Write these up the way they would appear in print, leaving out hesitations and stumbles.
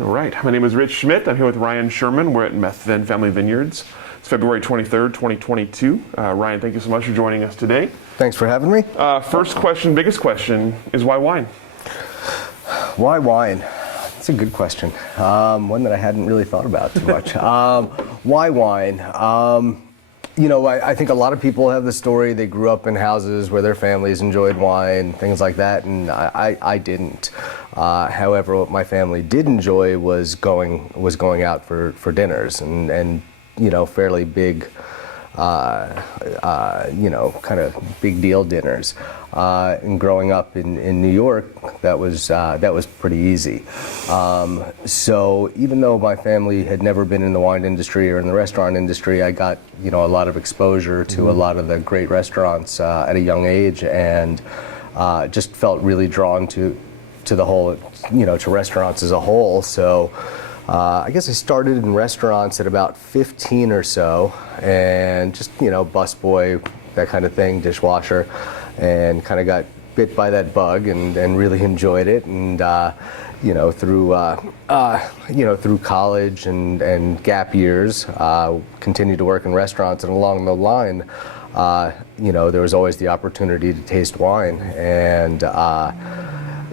All right. My name is Rich Schmidt. I'm here with Ryan Sherman. We're at Methven Family Vineyards. It's February 23rd, 2022. Ryan, thank you so much for joining us today. Thanks for having me. First question, biggest question, is why wine? Why wine? That's a good question. One that I hadn't really thought about too much. Why wine? I think a lot of people have the story. They grew up in houses where their families enjoyed wine, things like that, and I didn't. However, what my family did enjoy was going out for dinners and fairly big, kind of big deal dinners. And growing up in New York, that was pretty easy. So even though my family had never been in the wine industry or in the restaurant industry, I got a lot of exposure to a lot of the great restaurants at a young age, and just felt really drawn to the whole, to restaurants as a whole. So I guess I started in restaurants at about 15 or so, and just busboy, that kind of thing, dishwasher, and kind of got bit by that bug and really enjoyed it. And through college and gap years, continued to work in restaurants, and along the line, there was always the opportunity to taste wine. And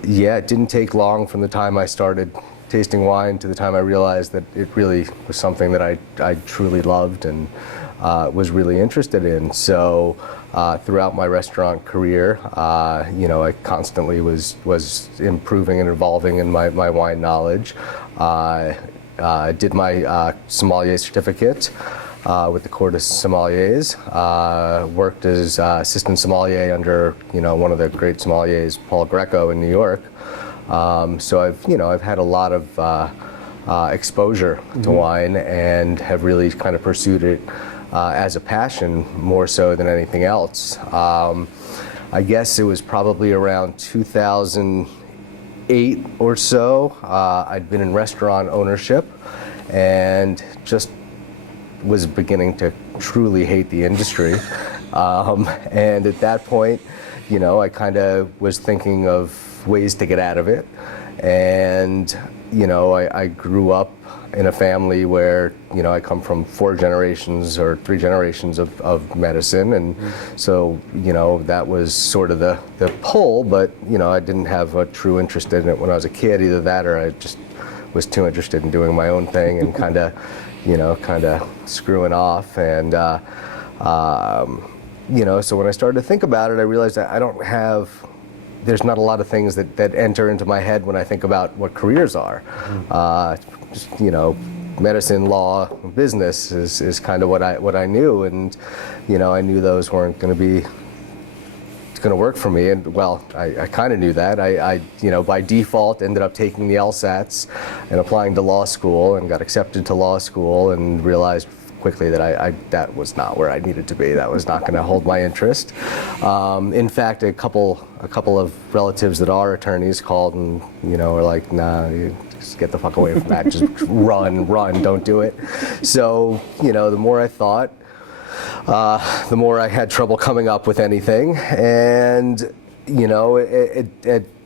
it didn't take long from the time I started tasting wine to the time I realized that it really was something that I truly loved and was really interested in. So throughout my restaurant career, I constantly was improving and evolving in my wine knowledge. I did my sommelier certificate with the Court of Sommeliers. Worked as assistant sommelier under one of the great sommeliers, Paul Greco, in New York. So I've had a lot of exposure to wine, and have really kind of pursued it as a passion more so than anything else. I guess it was probably around 2008 or so. I'd been in restaurant ownership and just was beginning to truly hate the industry. And at that point, I kind of was thinking of ways to get out of it. And I grew up in a family where I come from 4 generations or 3 generations of medicine, and so that was sort of the pull, but I didn't have a true interest in it when I was a kid. Either that, or I just was too interested in doing my own thing and kind of screwing off. And so when I started to think about it, I realized that there's not a lot of things that enter into my head when I think about what careers are. Medicine, law, business is kind of what I knew, and I knew those weren't going to work for me. And well, I kind of knew that. I by default ended up taking the LSATs and applying to law school, and got accepted to law school, and realized quickly that that was not where I needed to be. That was not going to hold my interest. In fact, a couple of relatives that are attorneys called and were like, "Nah, you just get the fuck away from that. Just run, don't do it." So the more I thought, the more I had trouble coming up with anything. And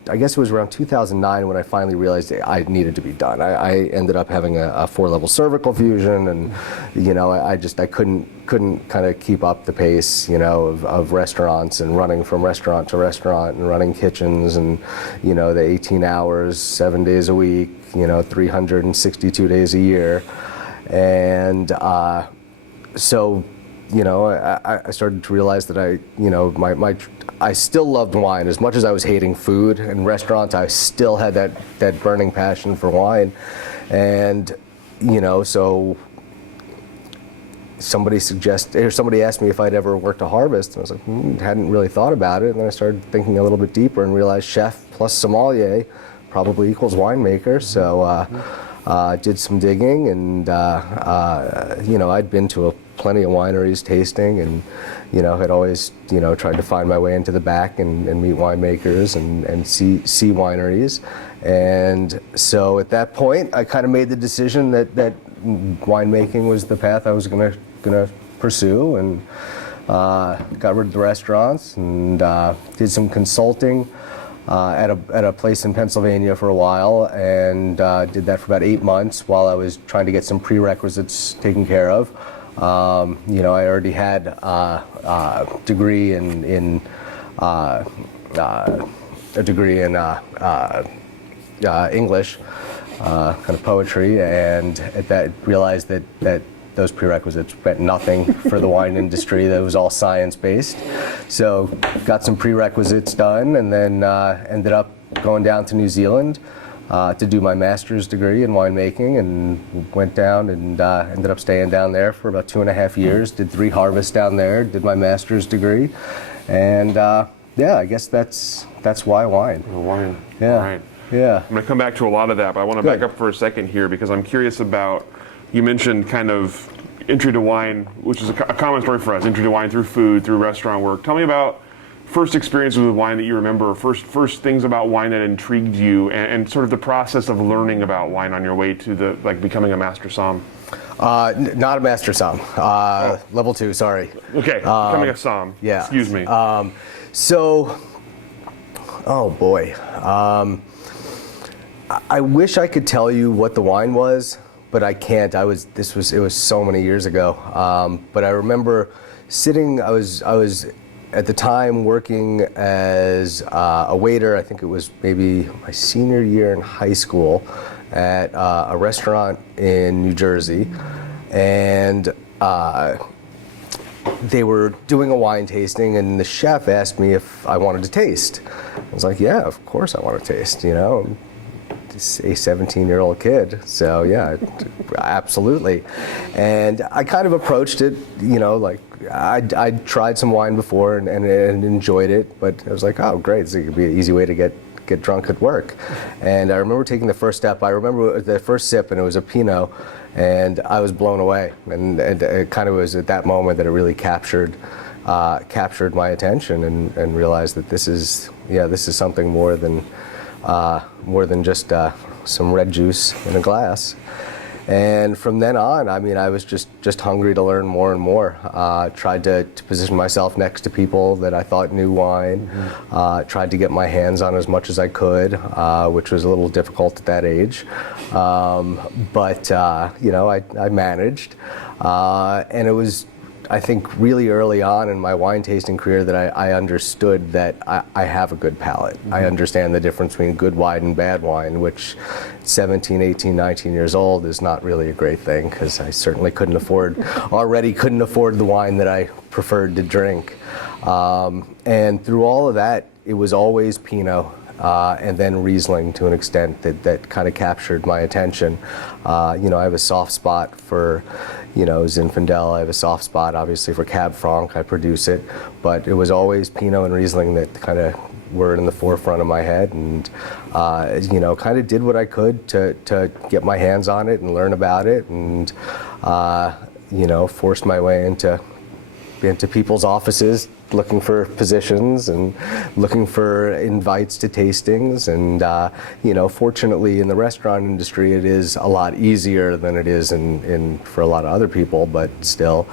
I guess it was around 2009 when I finally realized I needed to be done. I ended up having a 4-level cervical fusion, and I couldn't kind of keep up the pace of restaurants, and running from restaurant to restaurant, and running kitchens, and the 18 hours 7 days a week, 362 days a year. And so I started to realize that I still loved wine. As much as I was hating food and restaurants, I still had that burning passion for wine. And so somebody asked me if I'd ever worked a harvest, and I was like, hadn't really thought about it. And then I started thinking a little bit deeper and realized chef plus sommelier probably equals winemaker. So did some digging, and I'd been to plenty of wineries tasting, and had always tried to find my way into the back and meet winemakers and see wineries. And so at that point, I kind of made the decision that winemaking was the path I was gonna pursue, and got rid of the restaurants, and did some consulting at a place in Pennsylvania for a while, and did that for about 8 months while I was trying to get some prerequisites taken care of. You know, I already had a degree in English, kind of poetry, and at that realized that those prerequisites meant nothing for the wine industry. That was all science-based. So got some prerequisites done, and then ended up going down to New Zealand to do my master's degree in winemaking, and went down and ended up staying down there for about 2.5 years. Did 3 harvests down there, did my master's degree, and yeah, I guess that's why wine. Wine. Yeah. All right. Yeah. I'm going to come back to a lot of that, but I want to Good. back up for a second here because I'm curious about, you mentioned kind of entry to wine, which is a common story for us, entry to wine through food, through restaurant work. Tell me about first experiences with wine that you remember, first things about wine that intrigued you, and sort of the process of learning about wine on your way to becoming a master som. Not a master som. Level 2, sorry. Okay, becoming a som. Yeah. Excuse me. So, oh boy. I wish I could tell you what the wine was, but I can't. It was so many years ago. But I remember sitting. I was at the time working as a waiter. I think it was maybe my senior year in high school at a restaurant in New Jersey, and they were doing a wine tasting, and the chef asked me if I wanted to taste. I was like, yeah, of course I want to taste, you know. A 17-year-old kid, so yeah, absolutely. And I kind of approached it, you know, like I'd tried some wine before and enjoyed it, but I was like, oh great, this could be an easy way to get drunk at work. And I remember taking the first step. I remember the first sip, and it was a Pinot, and I was blown away. And it kind of was at that moment that it really captured my attention, and realized that this is something more than just some red juice in a glass. And from then on, I mean, I was just hungry to learn more and more. Tried to position myself next to people that I thought knew wine. Tried to get my hands on as much as I could, which was a little difficult at that age. But you know, I managed. And it was, I think, really early on in my wine tasting career that I understood that I have a good palate. I understand the difference between good wine and bad wine, which 17, 18, 19 years old is not really a great thing, because I certainly couldn't afford the wine that I preferred to drink. And through all of that, it was always Pinot. And then Riesling to an extent that kind of captured my attention. You know, I have a soft spot for, you know, Zinfandel. I have a soft spot, obviously, for Cab Franc. I produce it, but it was always Pinot and Riesling that kind of were in the forefront of my head, and you know, kind of did what I could to get my hands on it and learn about it, and you know, forced my way into people's offices looking for positions and looking for invites to tastings. And you know, fortunately in the restaurant industry it is a lot easier than it is in for a lot of other people, but still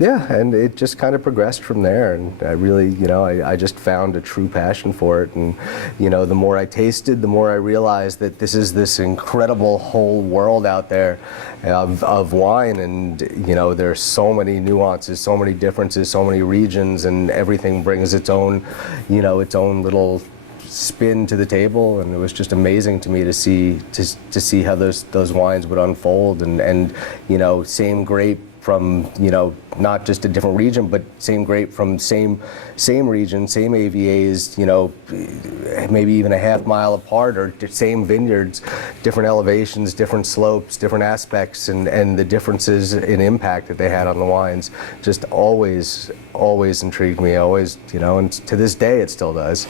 yeah, and it just kind of progressed from there, and I really, you know, I just found a true passion for it. And you know, the more I tasted, the more I realized that this is this incredible whole world out there of wine, and you know, there's so many nuances, so many differences, so many regions, and everything brings its own, you know, its own little spin to the table. And it was just amazing to me to see how those wines would unfold, and you know, same grape from, you know, not just a different region, but same grape from same region, same AVAs, you know, maybe even a half mile apart, or same vineyards, different elevations, different slopes, different aspects, and the differences in impact that they had on the wines just always intrigued me, always, you know, and to this day it still does,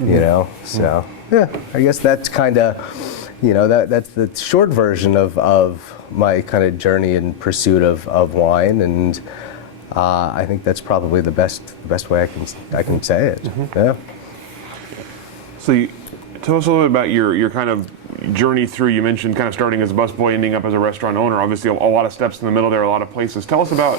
you know. So yeah, I guess that's kind of, you know, that's the short version of my kind of journey in pursuit of wine, and I think that's probably the best way I can say it. Yeah. So tell us a little bit about your kind of journey through. You mentioned kind of starting as a busboy, ending up as a restaurant owner. Obviously, a lot of steps in the middle there, a lot of places. Tell us about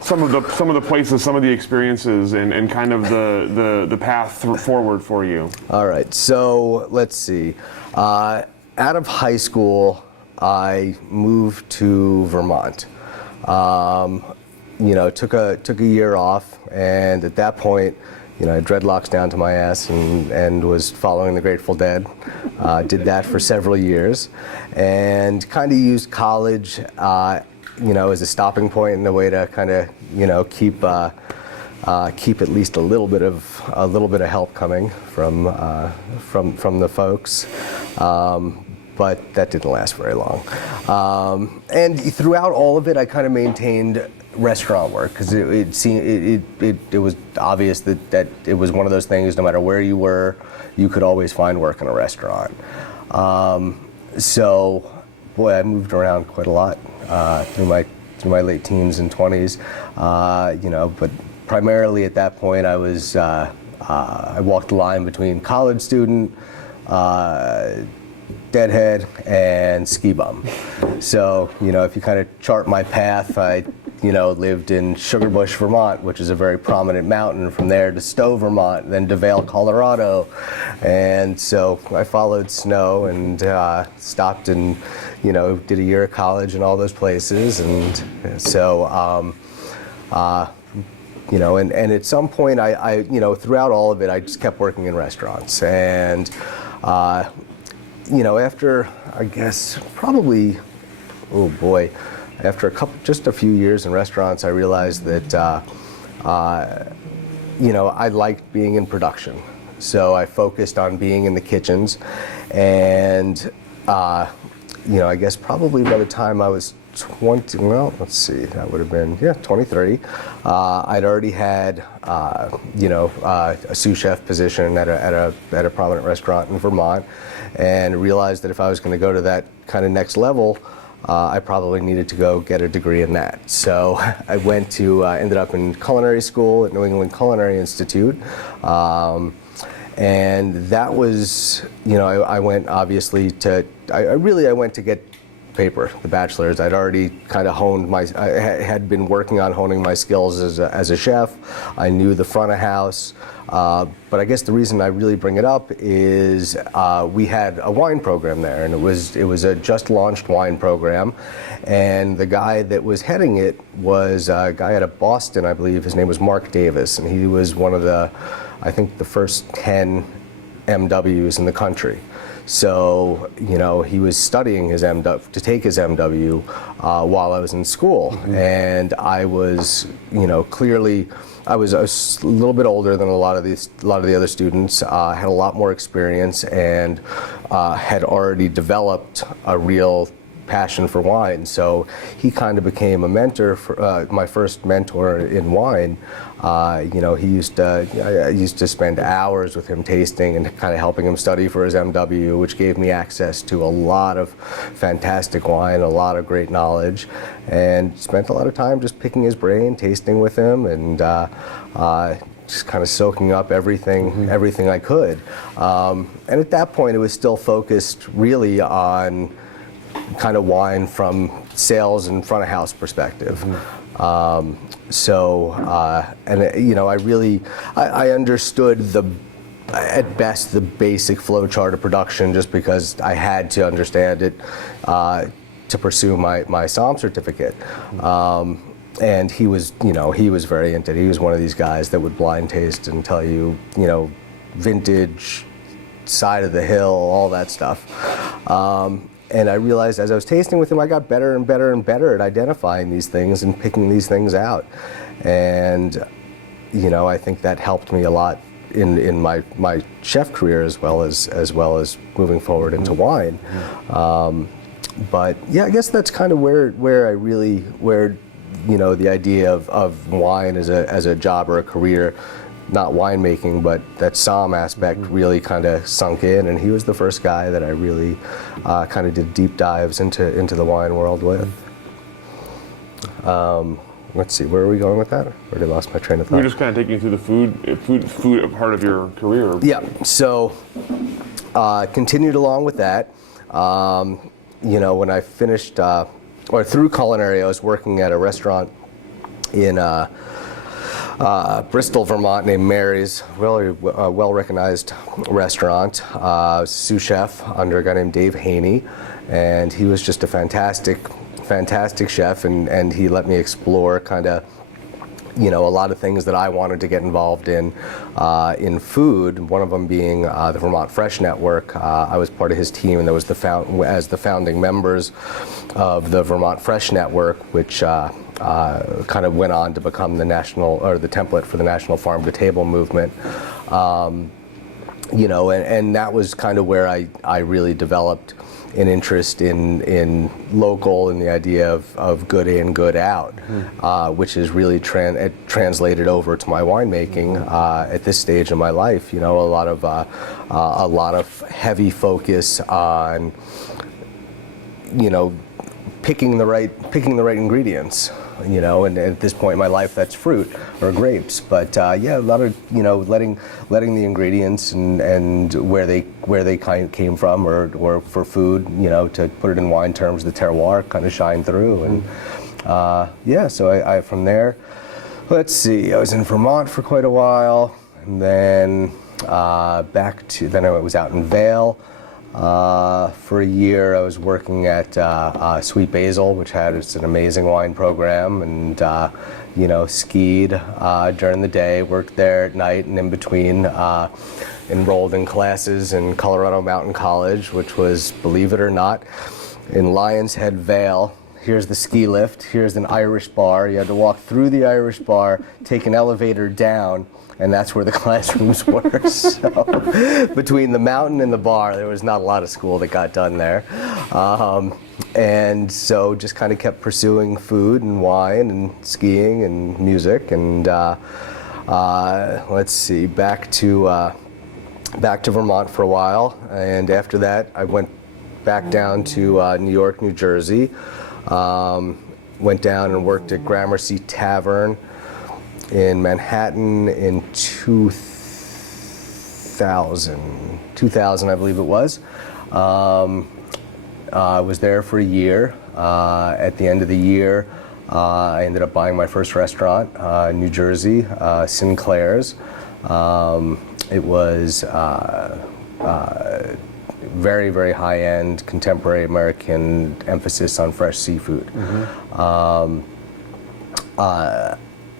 some of the places, some of the experiences, and kind of the path forward for you. All right, so let's see. Out of high school, I moved to Vermont. Took a year off, and at that point, I had dreadlocks down to my ass and was following the Grateful Dead. Did that for several years, and kind of used college, as a stopping point and a way to kind of, keep at least a little bit of help coming from the folks. But that didn't last very long. And throughout all of it, I kind of maintained restaurant work because it was obvious that it was one of those things. No matter where you were, you could always find work in a restaurant. So, boy, I moved around quite a lot through my late teens and 20s. But primarily at that point, I walked the line between college student, deadhead, and ski bum. So, if you kind of chart my path, I lived in Sugarbush, Vermont, which is a very prominent mountain. From there to Stowe, Vermont, then to Vail, Colorado. And so I followed snow and stopped and, did a year of college in all those places. And so, and at some point I throughout all of it, I just kept working in restaurants. And, after, I guess, probably, after just a few years in restaurants, I realized that, I liked being in production. So I focused on being in the kitchens. And, I guess probably by the time I was 20, that would have been, 23. I'd already had, a sous chef position at a prominent restaurant in Vermont, and realized that if I was going to go to that kind of next level, I probably needed to go get a degree in that. So I ended up in culinary school at New England Culinary Institute. And that was, I went obviously I went to get paper, the bachelor's. I'd already kind of I had been working on honing my skills as a chef. I knew the front of house. But I guess the reason I really bring it up is we had a wine program there, and it was a just launched wine program, and the guy that was heading it was a guy out of Boston, I believe. His name was Mark Davis, and he was one of the first 10 MWs in the country. So, he was studying his MW to take his MW while I was in school. Mm-hmm. And I was, clearly, I was a little bit older than a lot of the other students, had a lot more experience, and had already developed a real passion for wine. So he kind of became a mentor, my first mentor in wine. I used to spend hours with him tasting and kind of helping him study for his MW, which gave me access to a lot of fantastic wine, a lot of great knowledge, and spent a lot of time just picking his brain, tasting with him, and just kind of soaking up everything I could. And at that point, it was still focused really on kind of wine from sales and front of house perspective. Mm-hmm. I understood at best the basic flow chart of production, just because I had to understand it to pursue my SOM certificate. And he was very into it. He was one of these guys that would blind taste and tell you, vintage, side of the hill, all that stuff. And I realized as I was tasting with him, I got better and better and better at identifying these things and picking these things out. And, I think that helped me a lot in my chef career as well as moving forward into wine. But yeah, I guess that's kind of where the idea of wine as a job or a career, not winemaking, but that SOM aspect really kind of sunk in, and he was the first guy that I really kind of did deep dives into the wine world with. Let's see, where are we going with that? I already lost my train of thought. We're just kind of taking you through the food part of your career. Yeah, so continued along with that. When I finished, or through culinary, I was working at a restaurant in Bristol, Vermont, named Mary's, really well-recognized restaurant. Sous chef under a guy named Dave Haney, and he was just a fantastic chef, and he let me explore kind of, a lot of things that I wanted to get involved in food. One of them being the Vermont Fresh Network. I was part of his team, and there was as the founding members of the Vermont Fresh Network, which kind of went on to become the template for the National Farm to Table movement. And that was kind of where I really developed an interest in local and the idea of good in, good out, which is really translated over to my winemaking at this stage of my life. A lot of heavy focus on picking the right ingredients. And at this point in my life, that's fruit or grapes. But a lot of letting the ingredients and where they came from, or for food, to put it in wine terms, the terroir kind of shine through. And so I from there, let's see, I was in Vermont for quite a while, and then I was out in Vail. For a year, I was working at Sweet Basil, which had an amazing wine program, and skied during the day, worked there at night, and in between, enrolled in classes in Colorado Mountain College, which was, believe it or not, in Lions Head, Vail. Here's the ski lift. Here's an Irish bar. You had to walk through the Irish bar, take an elevator down, and that's where the classrooms were. So between the mountain and the bar, there was not a lot of school that got done there. And so just kind of kept pursuing food and wine and skiing and music. And let's see, back to Vermont for a while. And after that, I went back down to New York, New Jersey. Went down and worked at Gramercy Tavern in Manhattan in 2000, I believe it was. I was there for a year. At the end of the year, I ended up buying my first restaurant in New Jersey, Sinclair's. It was very, very high-end, contemporary American emphasis on fresh seafood.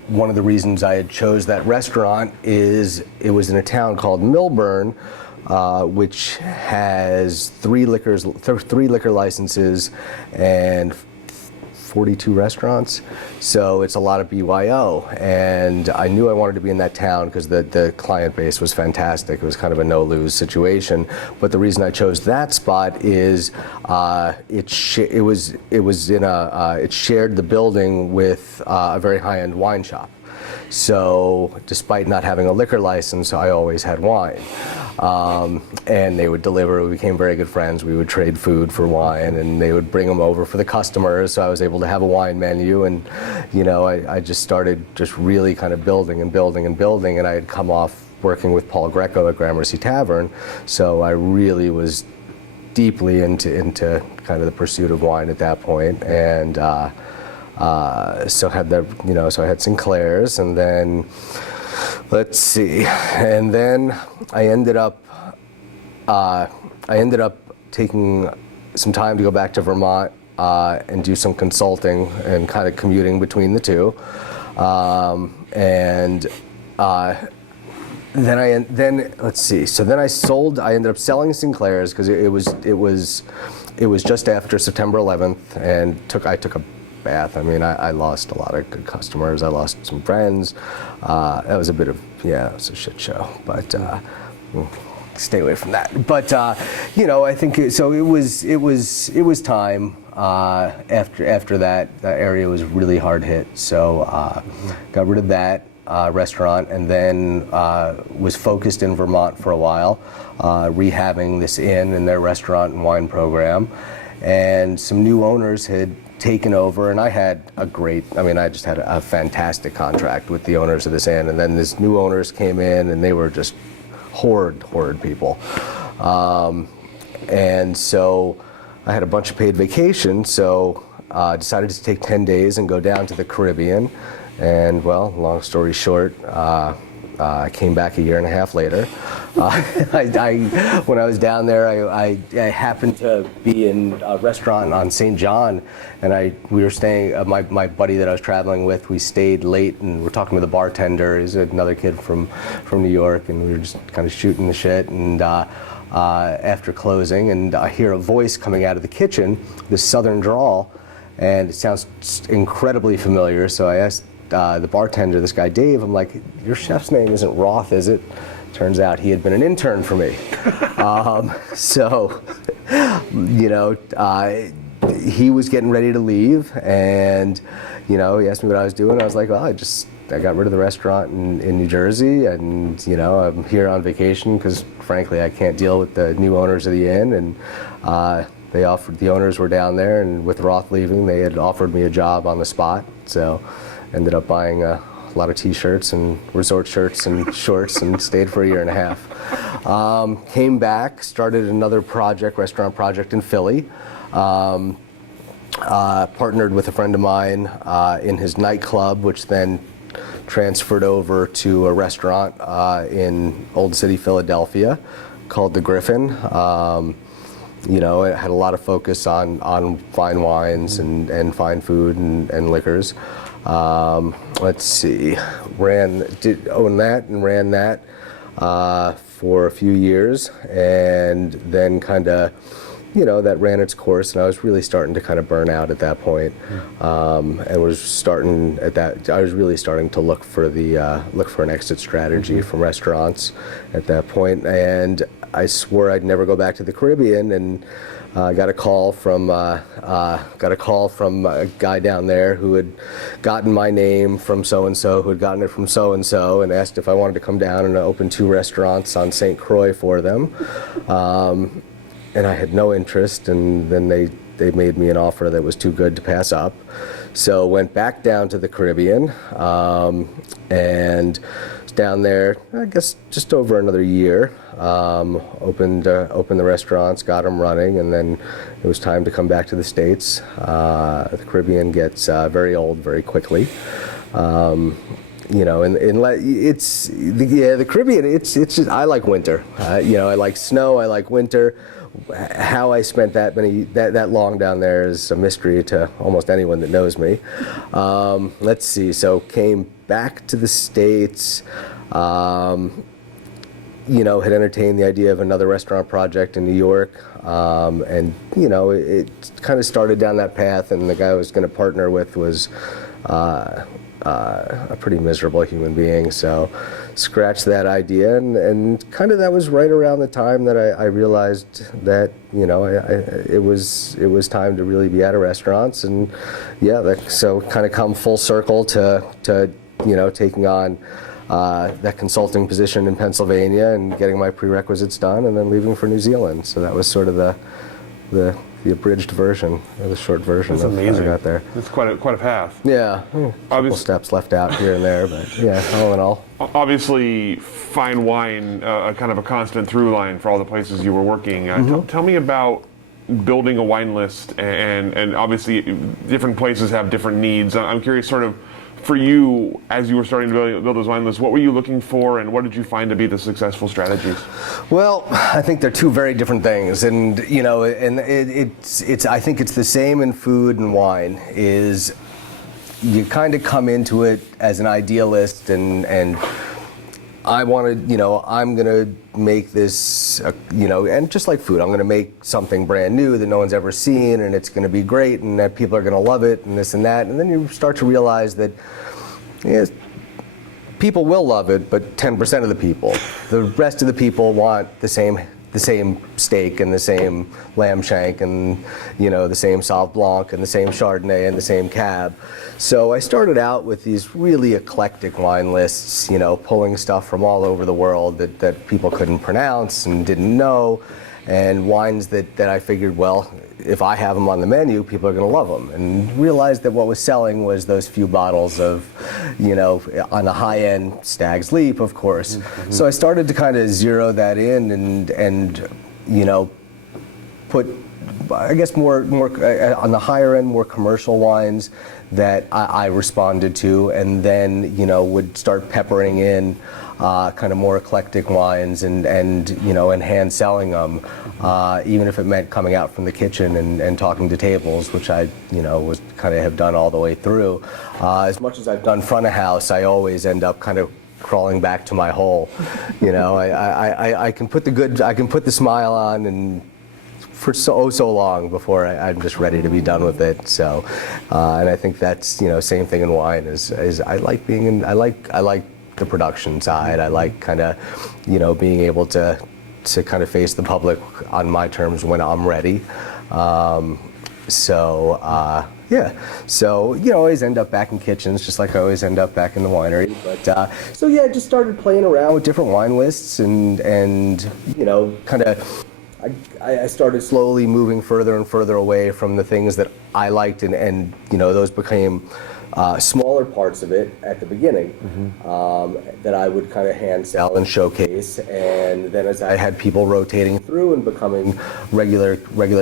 One of the reasons I had chose that restaurant is it was in a town called Millburn, which has three liquor licenses and 42 restaurants. So it's a lot of BYO, and I knew I wanted to be in that town because the client base was fantastic. It was kind of a no-lose situation. But the reason I chose that spot is it shared the building with a very high-end wine shop. So despite not having a liquor license, I always had wine. And they would deliver. We became very good friends. We would trade food for wine, and they would bring them over for the customers. So I was able to have a wine menu, and I just started just really kind of building. And I had come off working with Paul Greco at Gramercy Tavern, so I really was deeply into kind of the pursuit of wine at that point. And so I had Sinclair's, and then let's see, and then I ended up taking some time to go back to Vermont and do some consulting and kind of commuting between the two, and then let's see. So then I ended up selling Sinclair's because it was just after September 11th, and I took a bath. I mean, I lost a lot of good customers. I lost some friends. That was it was a shit show, but stay away from that. But I think so. It was time. After that, the area was really hard hit. So got rid of that restaurant, and then was focused in Vermont for a while, rehabbing this inn and their restaurant and wine program. And some new owners had taken over, and I just had a fantastic contract with the owners of this inn, and then these new owners came in, and they were just horrid people. And so I had a bunch of paid vacation, so decided to take 10 days and go down to the Caribbean And well, long story short, I came back a year and a half later. When I was down there, I happened to be in a restaurant on St. John, and we were staying. My buddy that I was traveling with, we stayed late, and we're talking to the bartender. He's another kid from New York, and we were just kind of shooting the shit. And after closing, and I hear a voice coming out of the kitchen, this southern drawl, and it sounds incredibly familiar. So I asked the bartender, this guy Dave, I'm like, your chef's name isn't Roth, is it? Turns out he had been an intern for me. So, he was getting ready to leave, and, he asked me what I was doing. I was like, well, I got rid of the restaurant in New Jersey, and, I'm here on vacation because, frankly, I can't deal with the new owners of the inn, and the owners were down there, and with Roth leaving, they had offered me a job on the spot, so ended up buying a lot of t-shirts and resort shirts and shorts and stayed for a year and a half. Came back, started another restaurant project in Philly. Partnered with a friend of mine in his nightclub, which then transferred over to a restaurant in Old City, Philadelphia, called the Griffin. It had a lot of focus on fine wines and fine food and liquors. Let's see, own that and ran that for a few years, and then kind of, that ran its course, and I was really starting to kind of burn out at that point, and I was really starting to look for an exit strategy from restaurants at that point, and I swore I'd never go back to the Caribbean, and got a call from a guy down there who had gotten my name from so-and-so, who had gotten it from so-and-so, and asked if I wanted to come down and open 2 restaurants on St. Croix for them. And I had no interest, and then they made me an offer that was too good to pass up. So went back down to the Caribbean, and was down there, I guess, just over another year. Opened the restaurants, got them running, and then it was time to come back to the States. The Caribbean gets very old very quickly. The Caribbean, it's just, I like winter. I like snow, I like winter. How I spent that long down there is a mystery to almost anyone that knows me. Let's see, so came back to the States, had entertained the idea of another restaurant project in New York, and it kind of started down that path, and the guy I was going to partner with was a pretty miserable human being, so scratched that idea, and kind of that was right around the time that I realized that it was time to really be out of restaurants, and so kind of come full circle to taking on that consulting position in Pennsylvania and getting my prerequisites done, and then leaving for New Zealand. So that was sort of the abridged version, or the short version. That's amazing. How I got there. It's quite a path. Yeah, a couple steps left out here and there, but yeah, all in all. Obviously, fine wine, kind of a constant through line for all the places you were working. Tell me about building a wine list, and obviously different places have different needs. I'm curious, sort of, for you, as you were starting to build those wine lists, what were you looking for, and what did you find to be the successful strategies? Well, I think they're two very different things, and it's I think it's the same in food and wine. Is you kind of come into it as an idealist, and I want to, I'm going to make this, and just like food, I'm going to make something brand new that no one's ever seen, and it's going to be great, and that people are going to love it, and this and that. And then you start to realize that people will love it, but 10% of the people. The rest of the people want the same steak and the same lamb shank and the same Sauv Blanc and the same Chardonnay and the same Cab. So I started out with these really eclectic wine lists, pulling stuff from all over the world that people couldn't pronounce and didn't know, and wines that I figured, well, if I have them on the menu, people are going to love them, and realized that what was selling was those few bottles of, on the high end, Stag's Leap, of course. Mm-hmm. So I started to kind of zero that in and put, I guess, more on the higher end, more commercial wines that I responded to, and then would start peppering in kind of more eclectic wines and hand selling them, even if it meant coming out from the kitchen and talking to tables, which I was kind of have done all the way through. As much as I've done front of house, I always end up kind of crawling back to my hole. I can put the smile on and for so long before I'm just ready to be done with it. So, and I think that's same thing in wine. Is I like the production side. I like kind of being able to kind of face the public on my terms when I'm ready. So I always end up back in kitchens, just like I always end up back in the winery. But I just started playing around with different wine lists and kind of. I started slowly moving further and further away from the things that I liked, and those became smaller parts of it at the beginning, that I would kind of hand sell and showcase. And then as I had people rotating through and becoming regular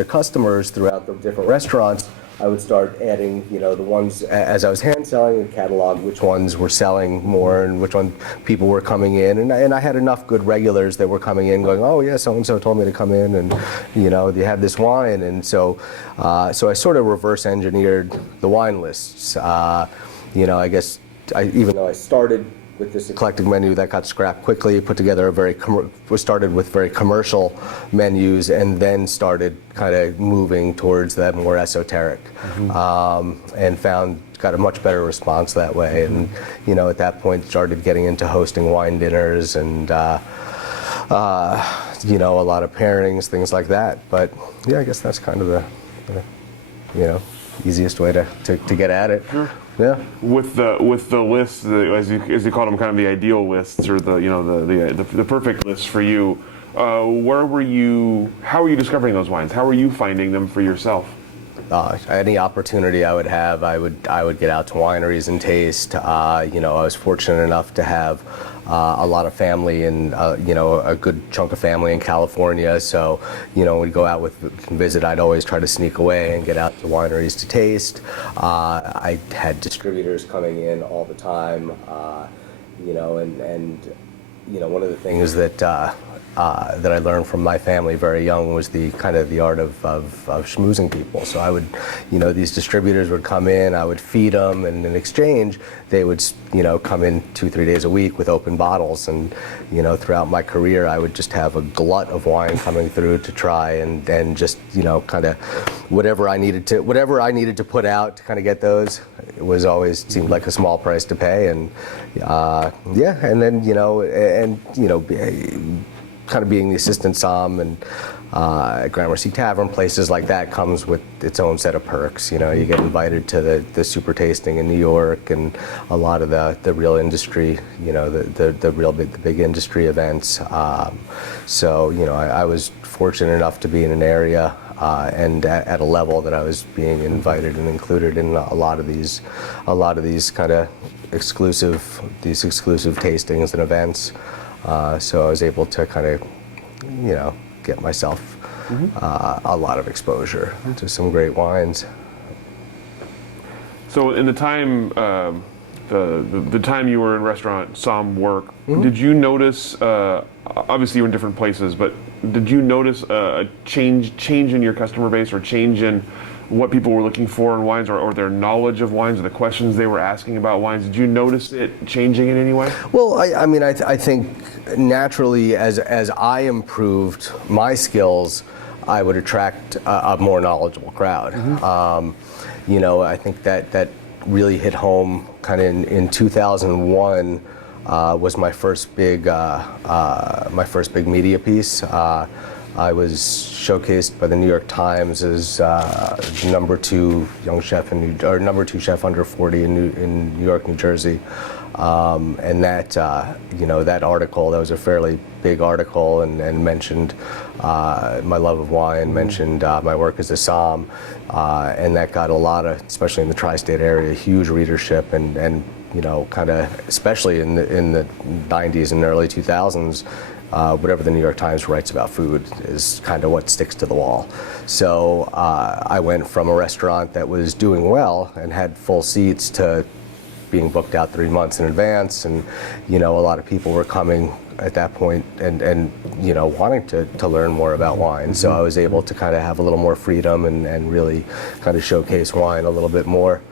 customers throughout the different restaurants, I would start adding, the ones as I was hand selling and catalog which ones were selling more and which one people were coming in. And I had enough good regulars that were coming in going, oh yeah, so-and-so told me to come in and, they have this wine. And so I sort of reverse engineered the wine lists. I guess even though I started with this eclectic menu that got scrapped quickly, put together started with very commercial menus, and then started kind of moving towards that more esoteric, and got a much better response that way. And at that point started getting into hosting wine dinners and a lot of pairings, things like that. But yeah, I guess that's kind of the easiest way to get at it. Sure. Yeah. With the lists, as you call them, kind of the ideal lists, or the perfect lists for you. Where were you? How were you discovering those wines? How were you finding them for yourself? Any opportunity I would have, I would get out to wineries and taste. I was fortunate enough to have a lot of family and a good chunk of family in California. So when we'd go out and visit, I'd always try to sneak away and get out to wineries to taste. I had distributors coming in all the time, and one of the things that I learned from my family very young was the art of schmoozing people. So I would, these distributors would come in, I would feed them, and in exchange, they would, come in 2-3 days a week with open bottles. And, throughout my career, I would just have a glut of wine coming through to try and then just, kind of whatever I needed to put out to kind of get those. It was always seemed like a small price to pay. And and then, kind of being the assistant somm and at Gramercy Tavern, places like that, comes with its own set of perks. You get invited to the super tasting in New York and a lot of the real industry, the big industry events. So I was fortunate enough to be in an area and at a level that I was being invited and included in a lot of these kind of exclusive tastings and events. So I was able to kind of, get myself a lot of exposure to some great wines. So in the time, the time you were in restaurant somm work, did you notice? Obviously, you were in different places, but did you notice a change in your customer base, or change in what people were looking for in wines, or their knowledge of wines, or the questions they were asking about wines? Did you notice it changing in any way? Well, I think naturally, as I improved my skills, I would attract a more knowledgeable crowd. I think that really hit home kind of in 2001. Was my first big media piece. I was showcased by the New York Times as number 2 chef under 40 in New York, New Jersey, and that that article, that was a fairly big article, and mentioned my love of wine, mentioned my work as a somm, and that got a lot of, especially in the tri-state area, huge readership, and kind of especially in the 90s and early 2000s. whatever the New York Times writes about food is kind of what sticks to the wall. So I went from a restaurant that was doing well and had full seats to being booked out 3 months in advance, and a lot of people were coming at that point and wanting to learn more about wine. So I was able to kind of have a little more freedom and really kind of showcase wine a little bit more.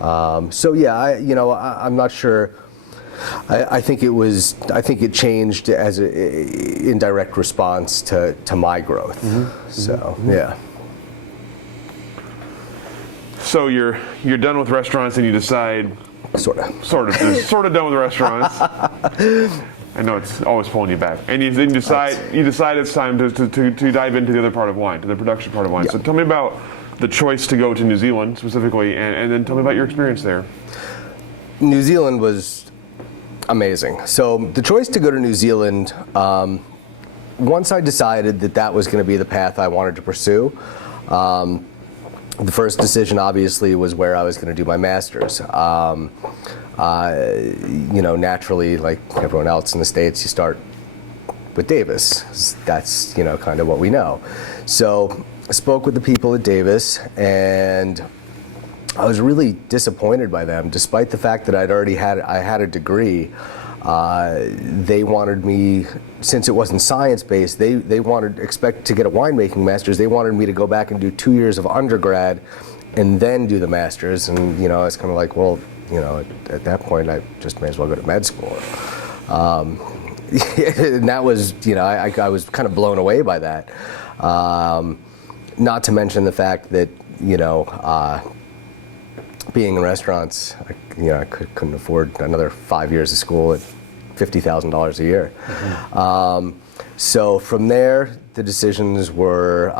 So yeah, I'm not sure. I think it changed as in direct response to my growth. So yeah. So you're done with restaurants and you decide. Sort of done with restaurants. I know it's always pulling you back, and you decide it's time to dive into the other part of wine, to the production part of wine. Yeah. So tell me about the choice to go to New Zealand specifically, and then tell me about your experience there. New Zealand was amazing. So the choice to go to New Zealand, once I decided that was going to be the path I wanted to pursue, the first decision obviously was where I was going to do my master's. Naturally, like everyone else in the States, you start with Davis. That's, kind of what we know. So I spoke with the people at Davis, and I was really disappointed by them, despite the fact that I had a degree. They wanted me, since it wasn't science-based, they expect to get a winemaking master's. They wanted me to go back and do 2 years of undergrad and then do the master's. And, I was kind of like, well, at that point, I just may as well go to med school. And that was, I was kind of blown away by that. Not to mention the fact that, being in restaurants, I couldn't afford another 5 years of school at $50,000 a year. So from there, the decisions were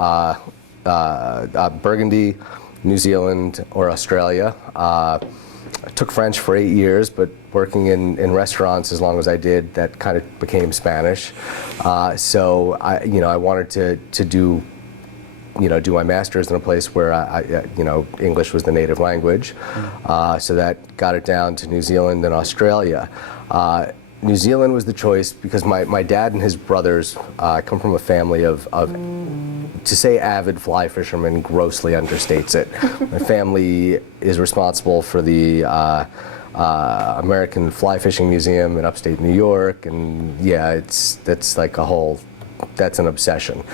Burgundy, New Zealand, or Australia. I took French for 8 years, but working in restaurants as long as I did, that kind of became Spanish. So I wanted to do my master's in a place where English was the native language. So that got it down to New Zealand and Australia. New Zealand was the choice because my dad and his brothers come from a family of to say avid fly fishermen grossly understates it. My family is responsible for the American Fly Fishing Museum in upstate New York, and yeah, that's like that's an obsession.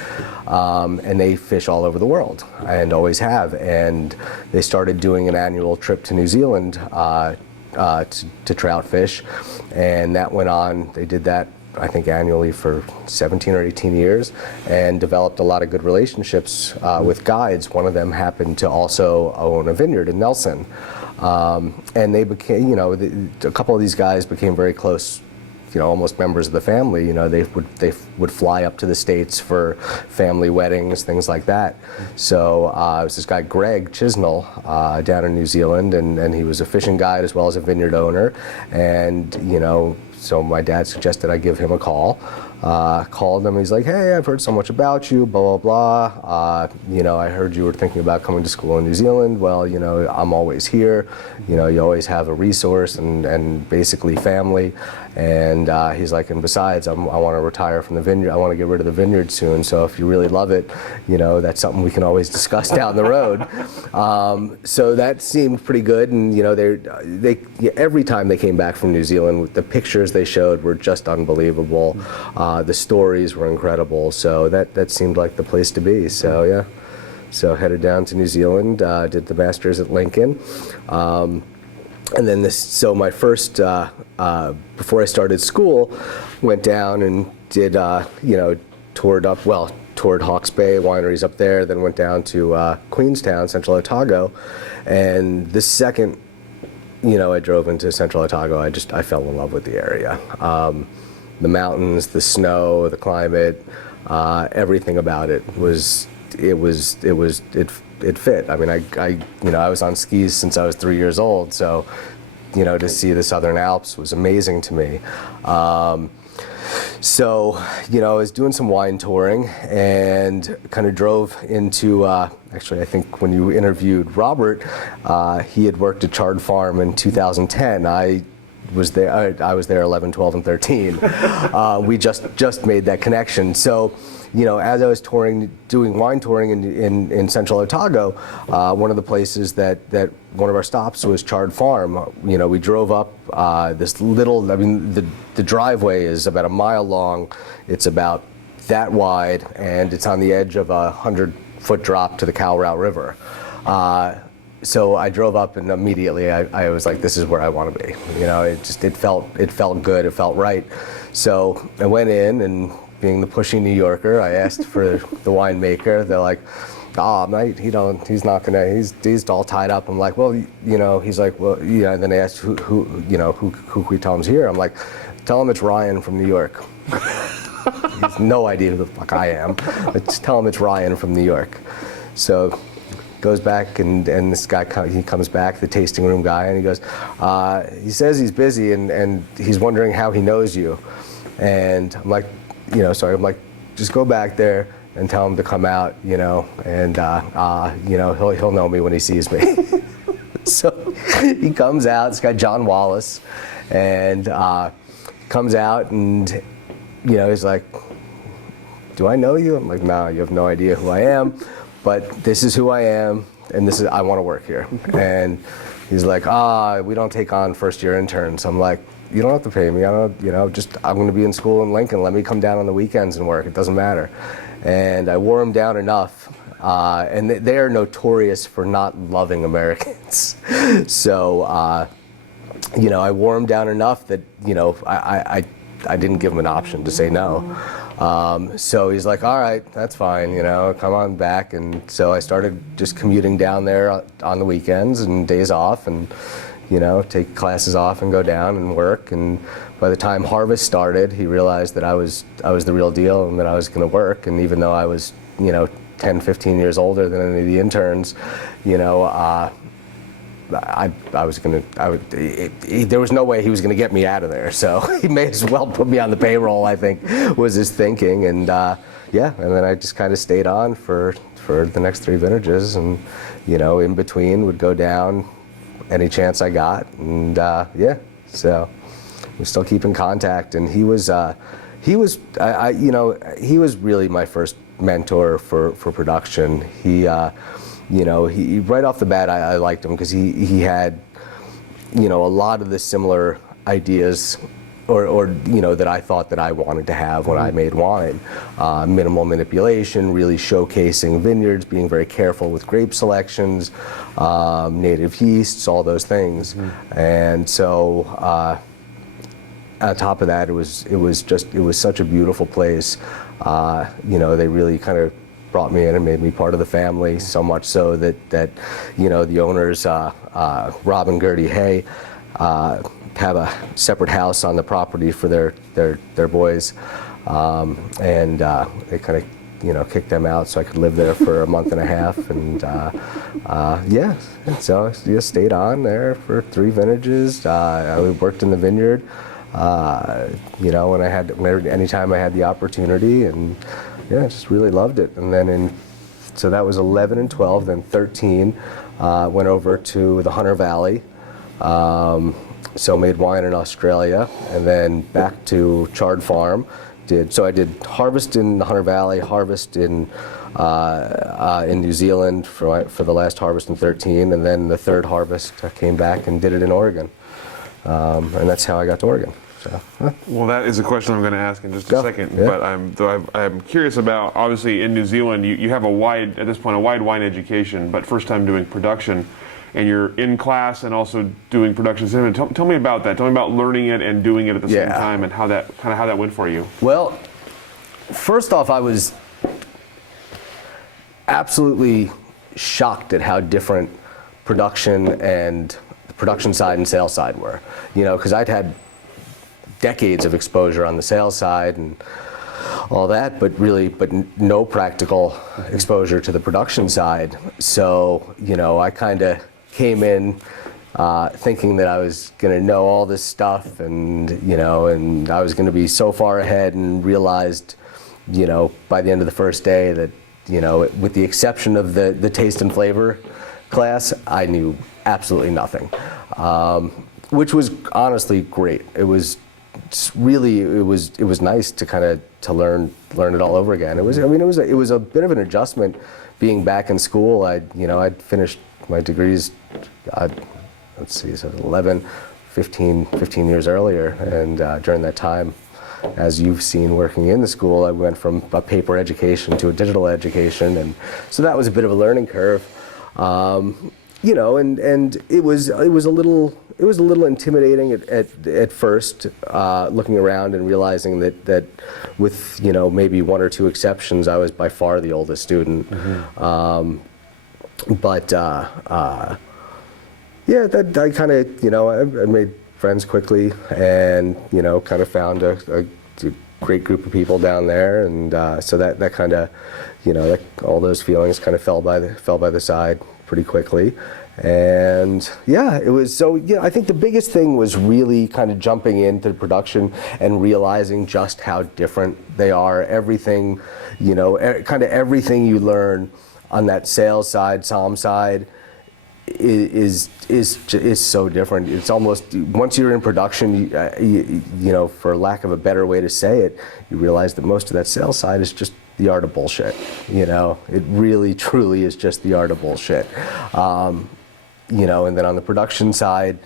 And they fish all over the world and always have. And they started doing an annual trip to New Zealand to trout fish. And that went on. They did that, I think, annually for 17 or 18 years and developed a lot of good relationships with guides. One of them happened to also own a vineyard in Nelson. And they became, a couple of these guys became very close, almost members of the family. They would fly up to the States for family weddings, things like that. So it was this guy, Greg Chisnell, down in New Zealand, and he was a fishing guide as well as a vineyard owner. And, so my dad suggested I give him a call. Called him, he's like, hey, I've heard so much about you, blah, blah, blah. I heard you were thinking about coming to school in New Zealand. Well, I'm always here. You always have a resource and basically family. And he's like, and besides, I want to retire from the vineyard. I want to get rid of the vineyard soon. So if you really love it, that's something we can always discuss down the road. So that seemed pretty good. And, they every time they came back from New Zealand, the pictures they showed were just unbelievable. The stories were incredible. So that seemed like the place to be. So, yeah. So headed down to New Zealand, did the master's at Lincoln. And then so my first, before I started school, went down and did, toured Hawke's Bay wineries up there, then went down to Queenstown, Central Otago. And the second, I drove into Central Otago, I fell in love with the area. The mountains, the snow, the climate, everything about it it fit. I mean, I was on skis since I was 3 years old, so, to see the Southern Alps was amazing to me. So, I was doing some wine touring and kind of drove into, actually, I think when you interviewed Robert, he had worked at Chard Farm in 2010. I was there. I was there 11, 12, and 13. We just made that connection. So, as I was doing wine touring in Central Otago, one of the places that one of our stops was Chard Farm. We drove up this little. The driveway is about a mile long. It's about that wide, and it's on the edge of a 100-foot drop to the Calrout River. So I drove up, and immediately I was like, "This is where I want to be." It felt good, it felt right. So I went in, and being the pushy New Yorker, I asked for the winemaker. They're like, "Oh, mate, he's not gonna. He's all tied up." I'm like, "Well, He's like, "Well, yeah." And then they asked who can we tell him's here? I'm like, "Tell him it's Ryan from New York." He has no idea who the fuck I am. Just tell him it's Ryan from New York. So goes back, and this guy he comes back, the tasting room guy, and he goes, he says he's busy, and he's wondering how he knows you. And I'm like, I'm like, just go back there and tell him to come out, and he'll know me when he sees me. So he comes out. This guy John Wallace, and comes out, and he's like, "Do I know you?" I'm like, "No, you have no idea who I am, but this is who I am, and I want to work here." And he's like, "We don't take on first-year interns." I'm like, "You don't have to pay me. I'm going to be in school in Lincoln. Let me come down on the weekends and work. It doesn't matter." And I wore him down enough, and they are notorious for not loving Americans. So, I wore him down enough that I didn't give him an option to say no. So he's like, "All right, that's fine, come on back." And so I started just commuting down there on the weekends and days off, and take classes off and go down and work. And by the time harvest started, he realized that I was the real deal and that I was going to work. And even though I was 10, 15 years older than any of the interns, there was no way he was going to get me out of there. So he may as well put me on the payroll, I think, was his thinking. And and then I just kind of stayed on for the next 3 vintages, and in between would go down any chance I got. And so we still keep in contact. And he was really my first mentor for production. He right off the bat, I liked him because he had, a lot of the similar ideas or that I thought that I wanted to have when I made wine. Minimal manipulation, really showcasing vineyards, being very careful with grape selections, native yeasts, all those things. And so on top of that, it was such a beautiful place. They really kind of brought me in and made me part of the family, so much so that the owners, Rob and Gertie Hay, have a separate house on the property for their boys, and they kind of kicked them out so I could live there for a month and a half. And so I just stayed on there for 3 vintages. I worked in the vineyard, anytime I had the opportunity, and I just really loved it. And then so that was 11 and 12, then 13, went over to the Hunter Valley, so made wine in Australia, and then back to Chard Farm. I did harvest in the Hunter Valley, harvest in New Zealand for the last harvest in 13, and then the third harvest I came back and did it in Oregon, and that's how I got to Oregon. So, Well, that is a question I'm going to ask in just a second. Yeah. But I'm curious about, obviously in New Zealand, you have a wide wine education, but first time doing production, and you're in class and also doing production. Tell me about that. Tell me about learning it and doing it at the same time, and how that went for you. Well, first off, I was absolutely shocked at how different production and the production side and sales side were. Because I'd had decades of exposure on the sales side and all that, but no practical exposure to the production side. So, I kind of came in thinking that I was going to know all this stuff, and and I was going to be so far ahead, and realized, by the end of the first day that, with the exception of the taste and flavor class, I knew absolutely nothing. which was honestly great. It was nice to kind of to learn it all over again. It was a bit of an adjustment being back in school. I'd finished my degrees, let's see, so 15 years earlier, and during that time, as you've seen working in the school, I went from a paper education to a digital education, and so that was a bit of a learning curve. And it was a little intimidating at first, looking around and realizing that with maybe one or two exceptions, I was by far the oldest student. That I kind of I made friends quickly, and kind of found a great group of people down there, and so that kind of all those feelings kind of fell by the side pretty quickly. And it was I think the biggest thing was really kind of jumping into production and realizing just how different they are. Everything, kind of everything you learn on that sales side, somm side, is so different. It's almost, once you're in production, for lack of a better way to say it, you realize that most of that sales side is just the art of bullshit. It really truly is just the art of bullshit. And then on the production side,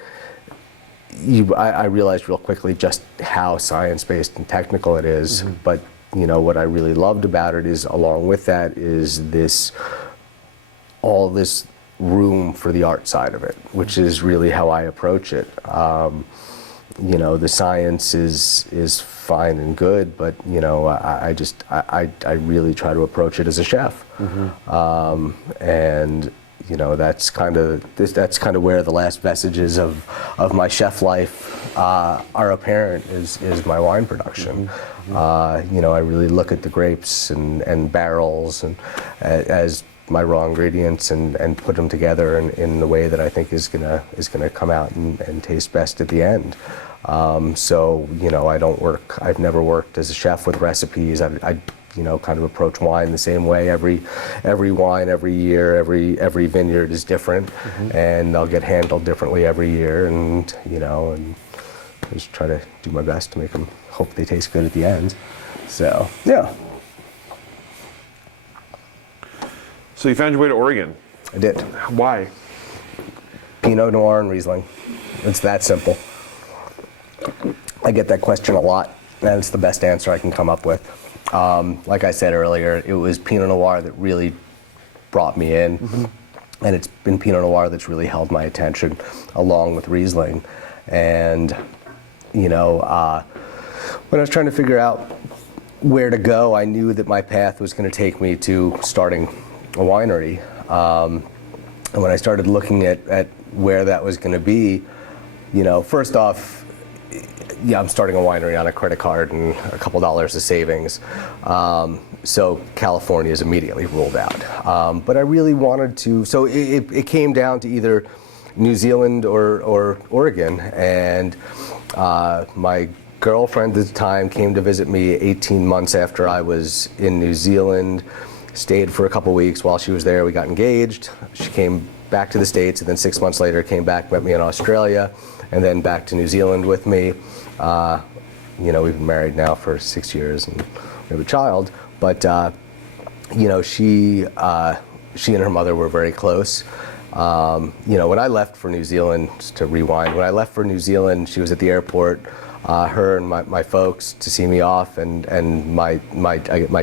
I realized real quickly just how science-based and technical it is. Mm-hmm. But what I really loved about it is, along with that, is all this room for the art side of it, which is really how I approach it. The science is fine and good, but I really try to approach it as a chef. Mm-hmm. And that's kind of where the last vestiges of my chef life are apparent, is my wine production. Mm-hmm. I really look at the grapes and barrels and as my raw ingredients and put them together in the way that I think is gonna come out and taste best at the end. I've never worked as a chef with recipes. I kind of approach wine the same way. Every wine, every year, every vineyard is different. Mm-hmm. And they'll get handled differently every year, and and I just try to do my best to make them, hope they taste good at the end. So, yeah. So you found your way to Oregon. I did. Why? Pinot Noir and Riesling. It's that simple. I get that question a lot, and it's the best answer I can come up with. Like I said earlier, it was Pinot Noir that really brought me in. Mm-hmm. And it's been Pinot Noir that's really held my attention, along with Riesling. And, when I was trying to figure out where to go, I knew that my path was going to take me to starting a winery. And when I started looking at where that was going to be, first off, I'm starting a winery on a credit card and a couple dollars of savings. So California is immediately ruled out. But I really wanted to, so it came down to either New Zealand or Oregon. And my girlfriend at the time came to visit me 18 months after I was in New Zealand, stayed for a couple weeks while she was there. We got engaged. She came back to the States, and then 6 months later came back, met me in Australia, and then back to New Zealand with me. We've been married now for 6 years, and we have a child. But she and her mother were very close. When I left for New Zealand, just to rewind, when I left for New Zealand, she was at the airport, her and my folks, to see me off, and my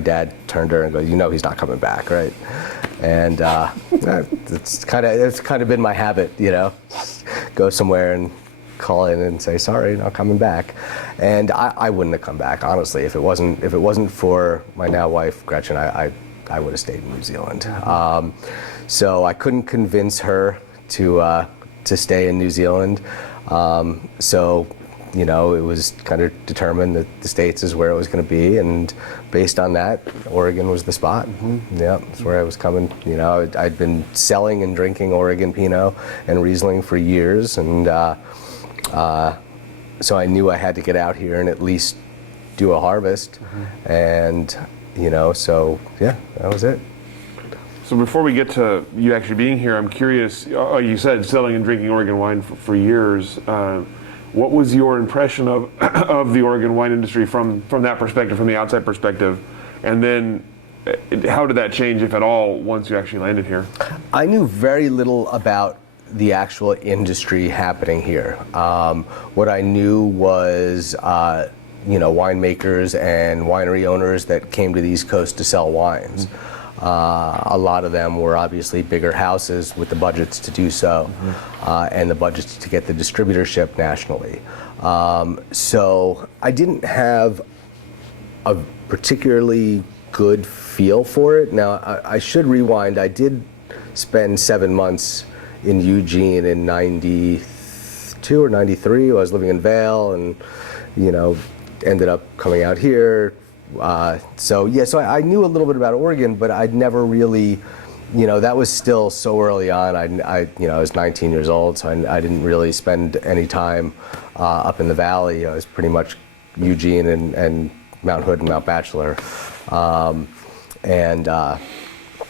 dad turned to her and goes, he's not coming back, right? And it's kind of been my habit, go somewhere and call in and say, sorry, not coming back. And I wouldn't have come back, honestly. If it wasn't for my now wife, Gretchen, I would have stayed in New Zealand. So I couldn't convince her to stay in New Zealand. It was kind of determined that the States is where it was going to be, and based on that, Oregon was the spot. Mm-hmm. Yeah, that's where I was coming. I'd been selling and drinking Oregon Pinot and Riesling for years, and so I knew I had to get out here and at least do a harvest. Mm-hmm. And that was it. So before we get to you actually being here, I'm curious, you said selling and drinking Oregon wine for years. What was your impression of of the Oregon wine industry from that perspective, from the outside perspective? And then how did that change, if at all, once you actually landed here? I knew very little about the actual industry happening here. What I knew was winemakers and winery owners that came to the East Coast to sell wines. A lot of them were obviously bigger houses with the budgets to do so, and the budgets to get the distributorship nationally. So I didn't have a particularly good feel for it. Now, I should rewind. I did spend 7 months in Eugene in 92 or 93. I was living in Vail and, ended up coming out here. So I knew a little bit about Oregon, but I'd never really, that was still so early on. I was 19 years old, so I didn't really spend any time up in the valley. I was pretty much Eugene and Mount Hood and Mount Bachelor.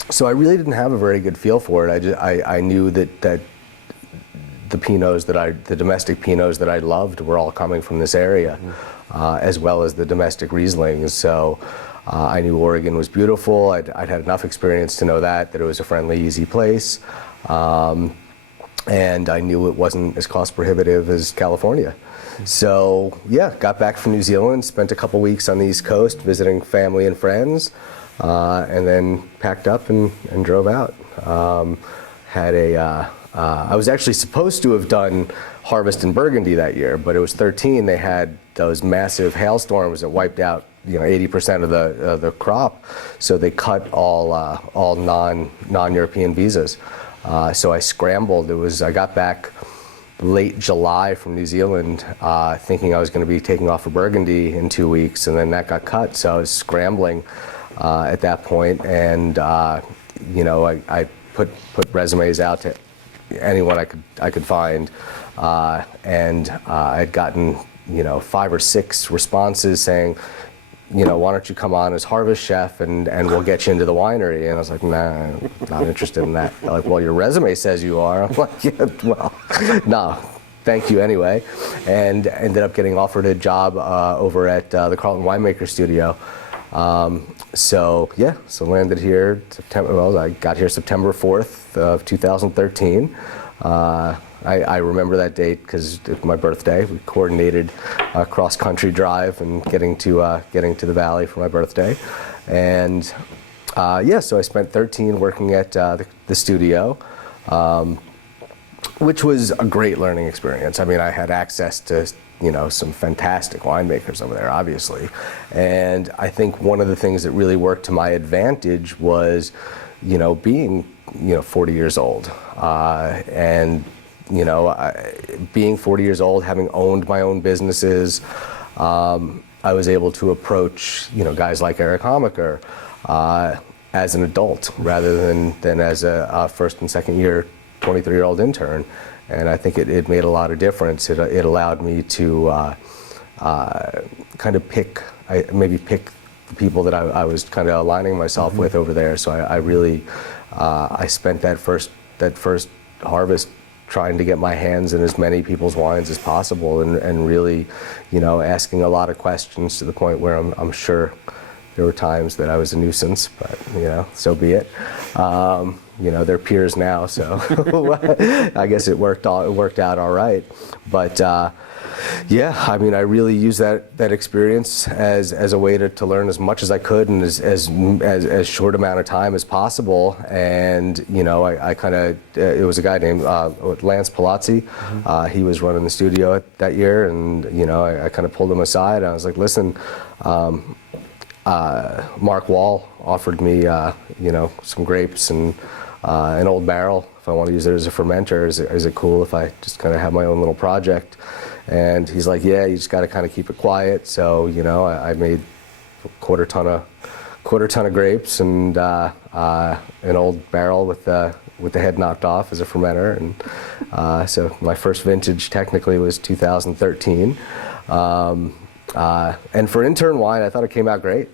So I really didn't have a very good feel for it. I knew that the domestic Pinots that I loved were all coming from this area, as well as the domestic Rieslings. So I knew Oregon was beautiful. I'd had enough experience to know that it was a friendly, easy place. And I knew it wasn't as cost prohibitive as California. So got back from New Zealand, spent a couple weeks on the East Coast visiting family and friends, and then packed up and drove out. I was actually supposed to have done harvest in Burgundy that year, but it was 13. They had those massive hailstorms that wiped out 80% of the crop, so they cut all non-European visas. So I scrambled. I got back late July from New Zealand, thinking I was going to be taking off for Burgundy in 2 weeks, and then that got cut. So I was scrambling at that point, and I put resumes out to anyone I could find, and I'd gotten 5 or 6 responses saying, why don't you come on as harvest chef and we'll get you into the winery. And I was like, nah, not interested in that. They're like, well, your resume says you are. I'm like, yeah, well, no, thank you anyway. And ended up getting offered a job over at the Carlton Winemaker Studio. So landed here I got here September 4th of 2013. I remember that date because it's my birthday. We coordinated a cross-country drive and getting to the valley for my birthday, and so I spent 13 working at the studio, which was a great learning experience. I mean, I had access to some fantastic winemakers over there, obviously, and I think one of the things that really worked to my advantage was, being 40 years old, and being 40 years old, having owned my own businesses, I was able to approach, guys like Eric Homaker as an adult rather than as a first and second year 23-year-old intern. And I think it made a lot of difference. It allowed me to kind of pick the people that I was kind of aligning myself with over there. So I really I spent that first harvest trying to get my hands in as many people's wines as possible, and really, asking a lot of questions to the point where I'm sure there were times that I was a nuisance, but so be it. They're peers now, so I guess it worked out all right. But I mean, I really used that experience as a way to learn as much as I could in as short amount of time as possible. And I kind of it was a guy named Lance Palazzi. He was running the studio that year, and I kind of pulled him aside. And I was like, listen. Mark Wall offered me, some grapes and an old barrel if I want to use it as a fermenter. Is it cool if I just kind of have my own little project? And he's like, yeah, you just got to kind of keep it quiet. So I made a quarter ton of grapes and an old barrel with the head knocked off as a fermenter. And so my first vintage technically was 2013. And for intern wine, I thought it came out great.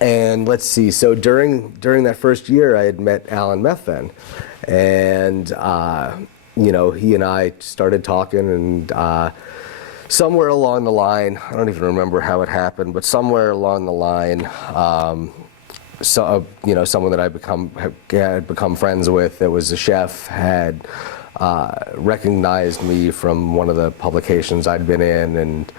And let's see. So during that first year, I had met Alan Methven, and he and I started talking, and somewhere along the line, I don't even remember how it happened, but somewhere along the line, someone that had become friends with, that was a chef, had recognized me from one of the publications I'd been in, and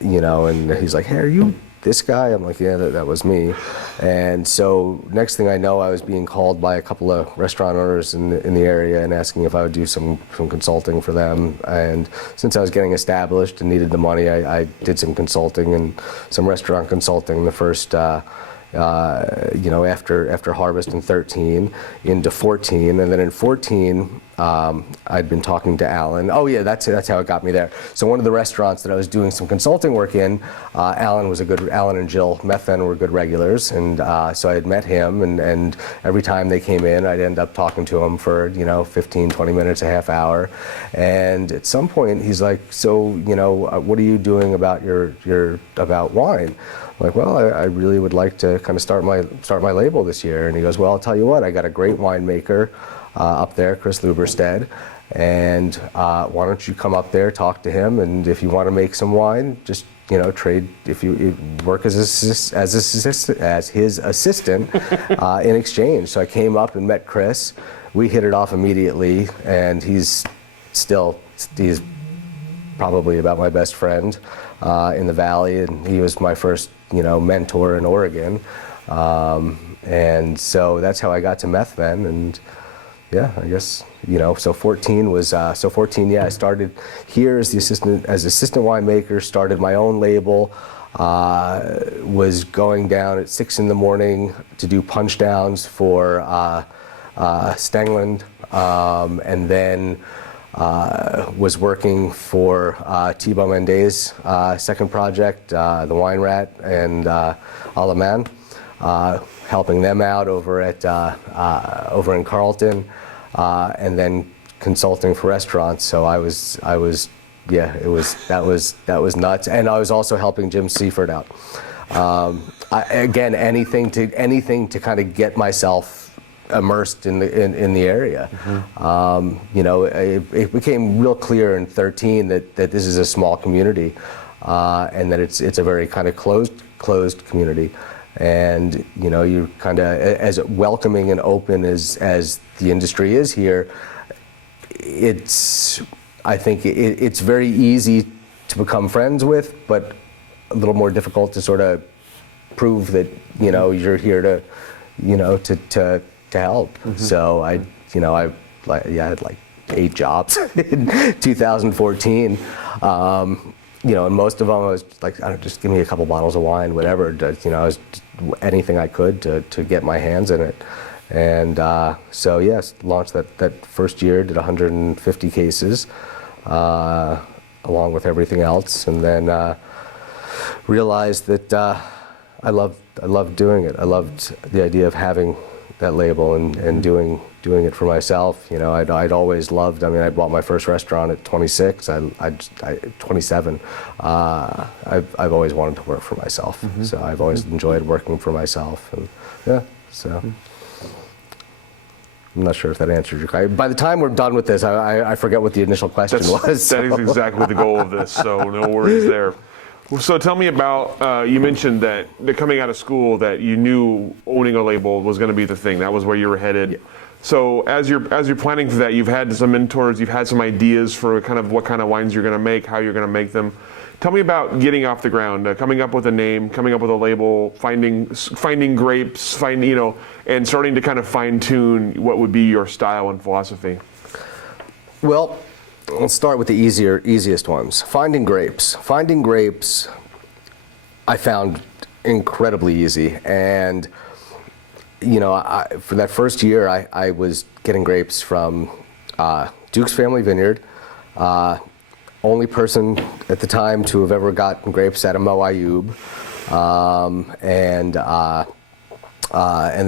and he's like, "Hey, are you this guy?" I'm like, "Yeah, that was me." And so next thing I know, I was being called by a couple of restaurant owners in the area and asking if I would do some consulting for them. And since I was getting established and needed the money, I did some consulting and some restaurant consulting the first after harvest in 13 into 14, and then in 14 I'd been talking to Alan. Oh yeah, that's how it got me there. So one of the restaurants that I was doing some consulting work in, Alan and Jill Methvin were good regulars, and so I had met him, and every time they came in, I'd end up talking to him for 15, 20 minutes, a half hour, and at some point he's like, "So what are you doing about about wine?" I'm like, "Well, I really would like to kind of start my label this year." And he goes, "Well, I'll tell you what, I got a great winemaker up there, Chris Luberstead, and why don't you come up there, talk to him, and if you want to make some wine, just trade, if you work as his assistant in exchange." So I came up and met Chris. We hit it off immediately, and he's probably about my best friend in the Valley, and he was my first mentor in Oregon, and so that's how I got to Methven. And yeah, I guess so 14 was I started here as assistant winemaker, started my own label, was going down at 6 a.m. to do punch downs for Stengland, and then was working for Thibaut Menday's second project, the Wine Rat and Alaman, helping them out over in Carlton, and then consulting for restaurants. So that was nuts, and I was also helping Jim Seaford out. Again, anything to kind of get myself immersed in the area. Mm-hmm. It became real clear in 13 that this is a small community, and that it's a very kind of closed community, and you're kind of as welcoming and open as the industry is here. I think it's very easy to become friends with, but a little more difficult to sort of prove that you're here to help. Mm-hmm. So I had like 8 jobs in 2014. And most of them I was like, just give me a couple bottles of wine, whatever. I was anything I could to get my hands in it. And so yes, launched that first year, did 150 cases, along with everything else, and then realized that I loved doing it. I loved the idea of having that label and doing it for myself. I'd always loved. I mean, I bought my first restaurant at 26. 27. I've always wanted to work for myself. Mm-hmm. So I've always enjoyed working for myself. And yeah, so I'm not sure if that answers your question. By the time we're done with this, I forget what the initial question was. That is exactly the goal of this. So no worries there. So tell me about, you mentioned that coming out of school that you knew owning a label was going to be the thing. That was where you were headed. Yeah. So as you're planning for that, you've had some mentors, you've had some ideas for kind of what kind of wines you're going to make, how you're going to make them. Tell me about getting off the ground, coming up with a name, coming up with a label, finding grapes, and starting to kind of fine tune what would be your style and philosophy. Well, let's start with the easiest ones. Finding grapes. I found incredibly easy, and for that first year, I was getting grapes from Duke's Family Vineyard. Only person at the time to have ever gotten grapes out of Mo Ayoub, and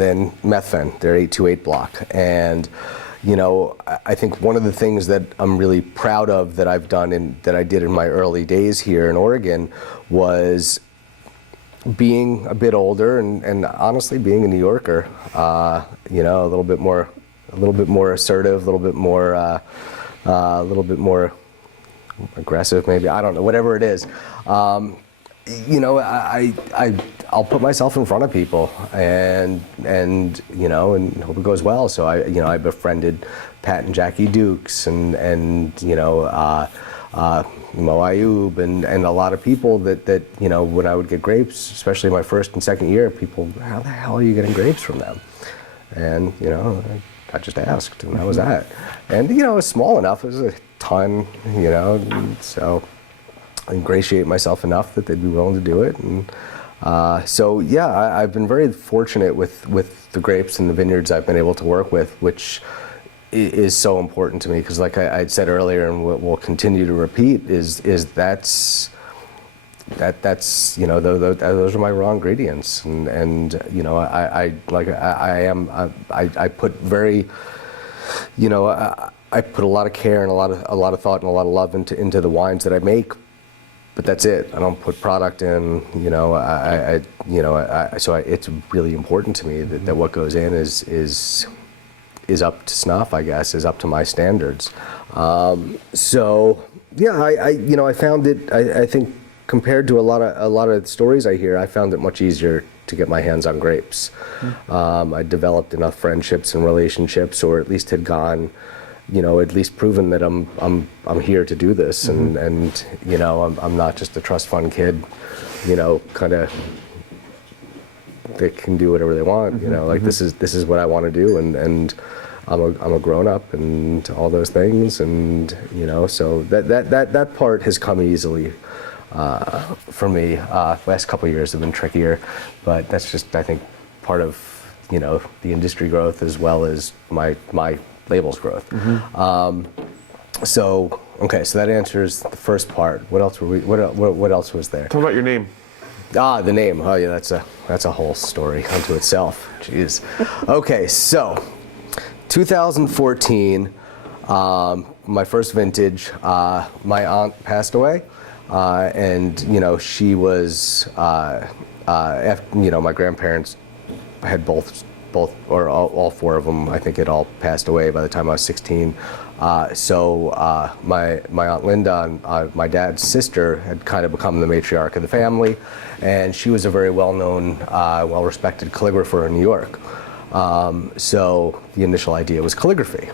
then Methvin, their 828 block, and. I think one of the things that I'm really proud of that I've done that I did in my early days here in Oregon was being a bit older and honestly being a New Yorker, you know, a little bit more assertive, a little bit more aggressive, maybe, I don't know, whatever it is. You know, I'll put myself in front of people and you know, and hope it goes well. So I befriended Pat and Jackie Dukes and you know, Mo Ayub and a lot of people that you know, when I would get grapes, especially my first and second year, people, how the hell are you getting grapes from them? And you know, I just asked, and that was that. And you know, it was small enough, it was a ton, you know, so I ingratiate myself enough that they'd be willing to do it. And so yeah, I've been very fortunate with the grapes and the vineyards I've been able to work with, which is so important to me, because like I said earlier, and we'll continue to repeat, is that's you know, those are my raw ingredients, and you know, I put very, you know, I put a lot of care and a lot of thought and a lot of love into the wines that I make, but that's it. I don't put product in, you know. So it's really important to me that what goes in is up to snuff, I guess, is up to my standards. So yeah, you know, I found it. I think compared to a lot of stories I hear, I found it much easier to get my hands on grapes. I developed enough friendships and relationships, or at least had gone, you know, at least proven that I'm here to do this, and you know, I'm not just a trust fund kid, you know, kind of that can do whatever they want, you know, like this is what I want to do, and I'm a grown up and all those things, and you know, so that part has come easily for me. Last couple of years have been trickier, but that's just, I think, part of, you know, the industry growth as well as my label's growth. So okay, so that answers the first part. What else what else was there? Tell me about your name. The name. Oh yeah, that's a whole story unto itself. Jeez. Okay, so 2014, my first vintage. My aunt passed away, and you know, she was after, you know, my grandparents had both or all four of them, I think, had all passed away by the time I was 16. So my Aunt Linda, my dad's sister, had kind of become the matriarch of the family, and she was a very well-known, well-respected calligrapher in New York. So the initial idea was calligraphy.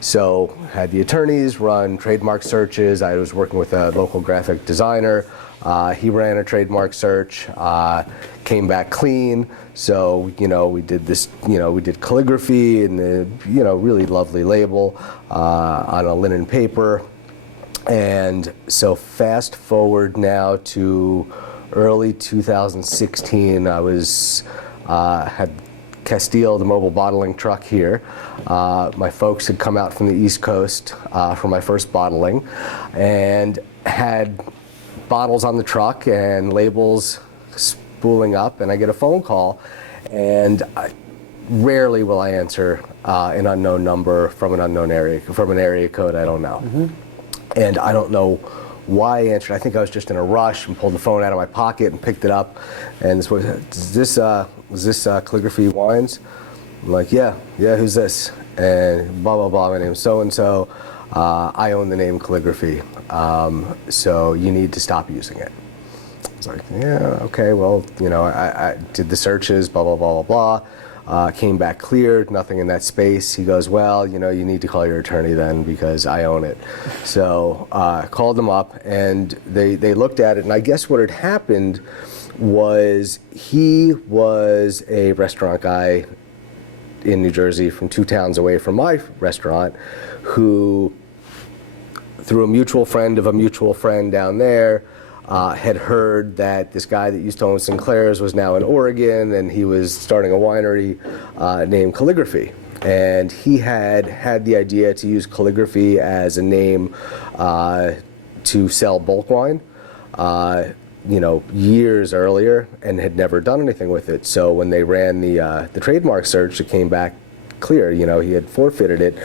So had the attorneys run trademark searches. I was working with a local graphic designer. He ran a trademark search, came back clean. So, you know, we did this, you know, we did calligraphy and the, you know, really lovely label on a linen paper. And so fast forward now to early 2016, I was, had Castile, the mobile bottling truck here. My folks had come out from the East Coast for my first bottling and had bottles on the truck and labels spooling up, and I get a phone call, and rarely will I answer an unknown number from an unknown area, from an area code I don't know. And I don't know why I answered. I think I was just in a rush and pulled the phone out of my pocket and picked it up, and this was this Calligraphy Wines? I'm like, yeah, who's this? And blah, blah, blah, my name's so-and-so. I own the name Calligraphy, so you need to stop using it. I was like, yeah, okay, well, you know, I did the searches, blah, blah, blah, blah, blah. Came back clear, nothing in that space. He goes, well, you know, you need to call your attorney then because I own it. So called them up, and they looked at it, and I guess what had happened was he was a restaurant guy in New Jersey from 2 towns away from my restaurant, who, through a mutual friend of a mutual friend down there, had heard that this guy that used to own Sinclair's was now in Oregon, and he was starting a winery named Calligraphy. And he had the idea to use Calligraphy as a name to sell bulk wine, you know, years earlier, and had never done anything with it. So when they ran the trademark search, it came back clear. You know, he had forfeited it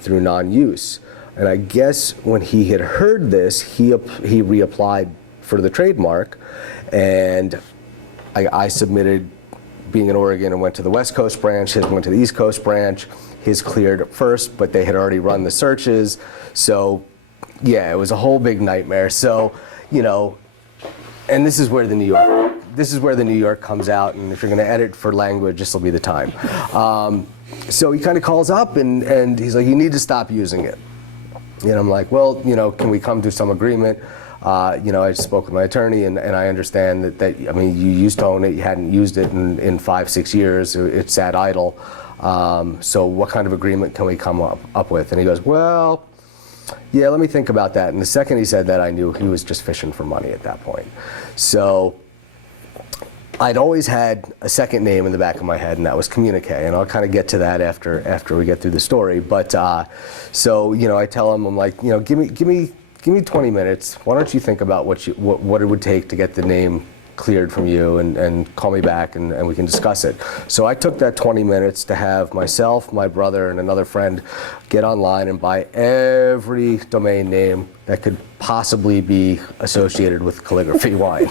through non-use. And I guess when he had heard this, he reapplied for the trademark, and I submitted being in Oregon and went to the West Coast branch. His went to the East Coast branch. His cleared first, but they had already run the searches. So, yeah, it was a whole big nightmare. So, and this is where the New York comes out. And if you're going to edit for language, this will be the time. So he kind of calls up and he's like, "You need to stop using it." And I'm like, "Well, can we come to some agreement?" I spoke with my attorney, and I understand that you used to own it, you hadn't used it in 5-6 years, it sat idle. So what kind of agreement can we come up with? And he goes, "Well, yeah, let me think about that." And the second he said that, I knew he was just fishing for money at that point. So I'd always had a second name in the back of my head, and that was Communiqué, and I'll kind of get to that after we get through the story. But I tell him, I'm like, give me 20 minutes. Why don't you think about what it would take to get the name cleared from you, and call me back and we can discuss it. So I took that 20 minutes to have myself, my brother, and another friend get online and buy every domain name that could possibly be associated with Calligraphy Wine.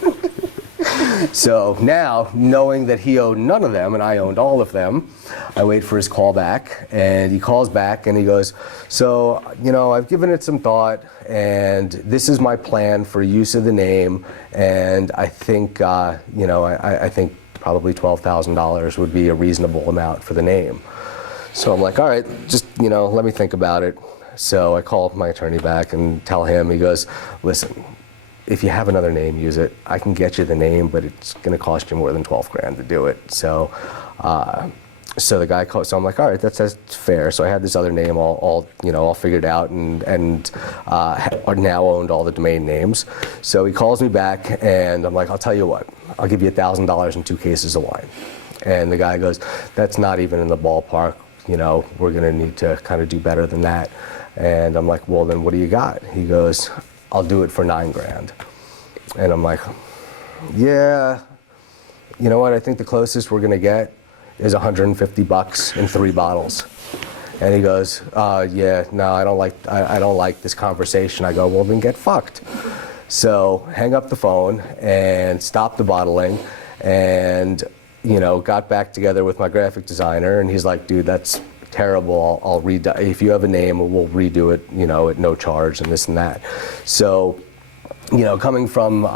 So now, knowing that he owned none of them and I owned all of them, I wait for his call back, and he calls back and he goes, "So, I've given it some thought, and this is my plan for use of the name, and I think, I think probably $12,000 would be a reasonable amount for the name." So I'm like, "All right, just, let me think about it." So I call my attorney back and tell him. He goes, "Listen, if you have another name, use it. I can get you the name, but it's going to cost you more than $12,000 to do it." So the guy called. So I'm like, "All right, that's fair." So I had this other name all figured out, and are now owned all the domain names. So he calls me back, and I'm like, "I'll tell you what, I'll give you $1,000 and 2 cases of wine." And the guy goes, "That's not even in the ballpark. We're going to need to kind of do better than that." And I'm like, "Well, then what do you got?" He goes, "I'll do it for $9,000. And I'm like, "Yeah, you know what? I think the closest we're gonna get is $150 in 3 bottles." And he goes, "Yeah, no, I don't like this conversation." I go, "Well, then get fucked." So hang up the phone and stop the bottling, and got back together with my graphic designer, and he's like, "Dude, that's terrible. I'll redo. If you have a name, we'll redo it, at no charge, and this and that." So, coming from,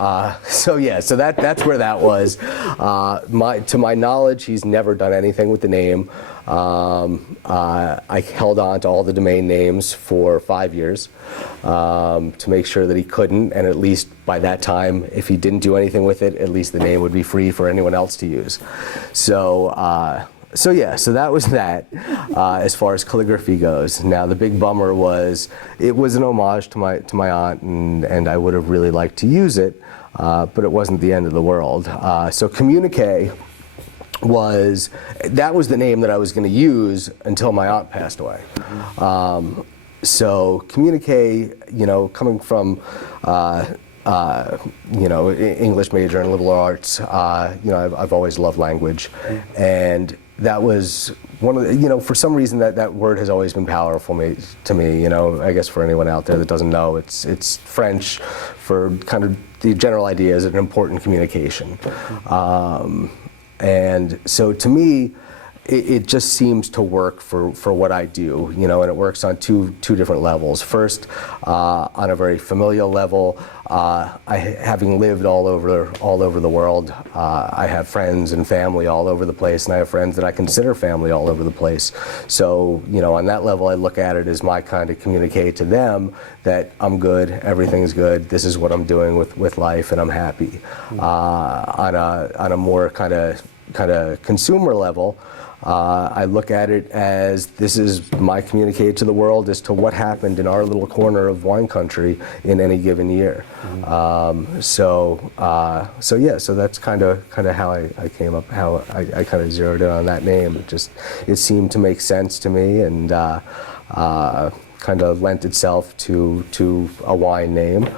so that's where that was. To my knowledge, he's never done anything with the name. I held on to all the domain names for 5 years to make sure that he couldn't, and at least by that time, if he didn't do anything with it, at least the name would be free for anyone else to use. So that was that as far as calligraphy goes. Now the big bummer was it was an homage to my aunt, and I would have really liked to use it, but it wasn't the end of the world. So Communiqué was the name that I was going to use until my aunt passed away. So Communiqué, coming from English major and liberal arts, I've always loved language, and that was one of the, for some reason that word has always been powerful to me. I guess for anyone out there that doesn't know, it's French for kind of the general idea is an important communication. And so to me, it just seems to work for what I do, and it works on two different levels. First, on a very familial level, having lived all over the world, I have friends and family all over the place, and I have friends that I consider family all over the place. So, on that level, I look at it as my kind of communicate to them that I'm good, everything's good, this is what I'm doing with life, and I'm happy. On a more kind of consumer level, I look at it as this is my communicate to the world as to what happened in our little corner of wine country in any given year. So that's kind of how I came up, how I kind of zeroed in on that name. It seemed to make sense to me, and kind of lent itself to a wine name.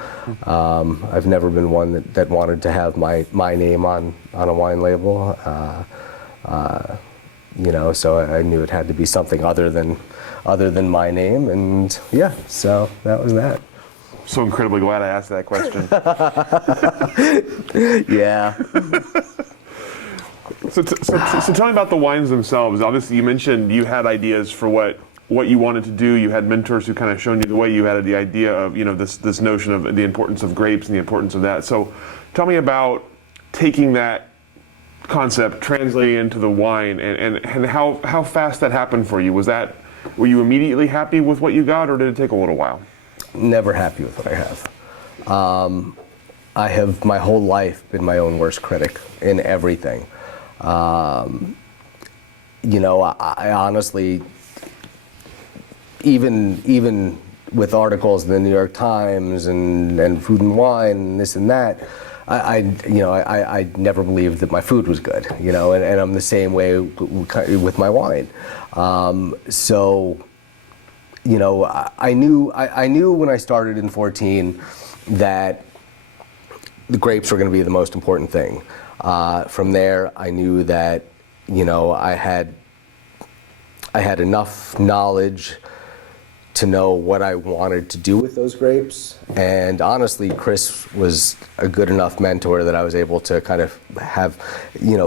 I've never been one that wanted to have my name on a wine label. So I knew it had to be something other than my name, and so that was that. so incredibly glad I asked that question. Yeah. So tell me about the wines themselves. Obviously, you mentioned you had ideas for what you wanted to do. You had mentors who kind of shown you the way. You had the idea of this notion of the importance of grapes and the importance of that. So tell me about taking that concept, translating it into the wine, and how fast that happened for you. Were you immediately happy with what you got, or did it take a little while? Never happy with what I have. I have my whole life been my own worst critic in everything. I honestly, even with articles in the New York Times and Food and Wine and this and that, I never believed that my food was good, and I'm the same way with my wine. I knew when I started in 2014 that the grapes were going to be the most important thing. From there, I knew that, I had enough knowledge to know what I wanted to do with those grapes. And honestly, Chris was a good enough mentor that I was able to kind of have,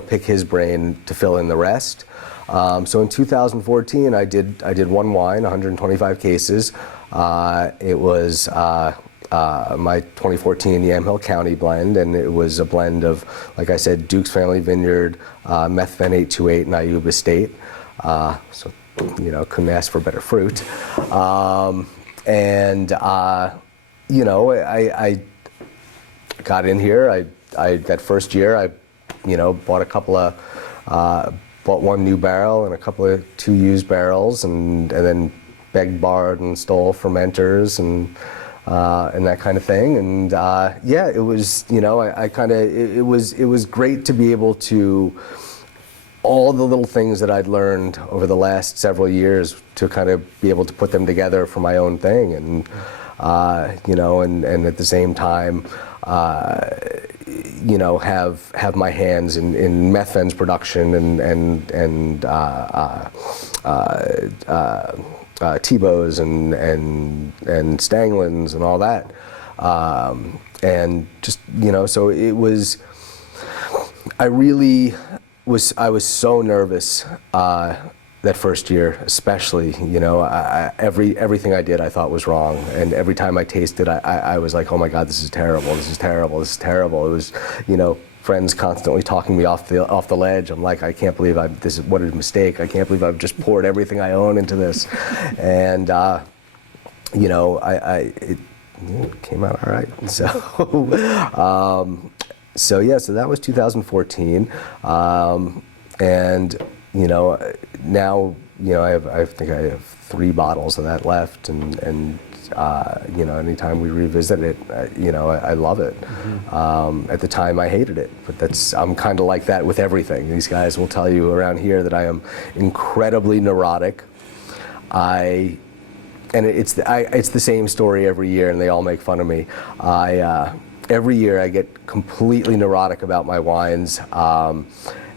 pick his brain to fill in the rest. So in 2014, I did one wine, 125 cases. It was my 2014 Yamhill County blend, and it was a blend of, like I said, Duke's Family Vineyard, Methven 828, and Ayuba Estate. Couldn't ask for better fruit. I got in here. I that first year, I bought one new barrel and a couple of 2 used barrels, and then begged, borrowed, and stole fermenters and that kind of thing. And it was, it was great to be able to, all the little things that I'd learned over the last several years, to kind of be able to put them together for my own thing. And and at the same time, have my hands in Methven's production and Tebow's and Stanglins and all that. And just, so it was, I was so nervous that first year, especially. Everything I did I thought was wrong, and every time I tasted, I was like, oh my God, this is terrible, this is terrible, this is terrible. It was, friends constantly talking me off the ledge. I'm like, I can't believe what a mistake. I can't believe I've just poured everything I own into this. And it came out all right. So that was 2014, and now I think I have 3 bottles of that left, and anytime we revisit it, I love it. Mm-hmm. At the time, I hated it, but I'm kind of like that with everything. These guys will tell you around here that I am incredibly neurotic. It's the same story every year, and they all make fun of me. Every year I get completely neurotic about my wines,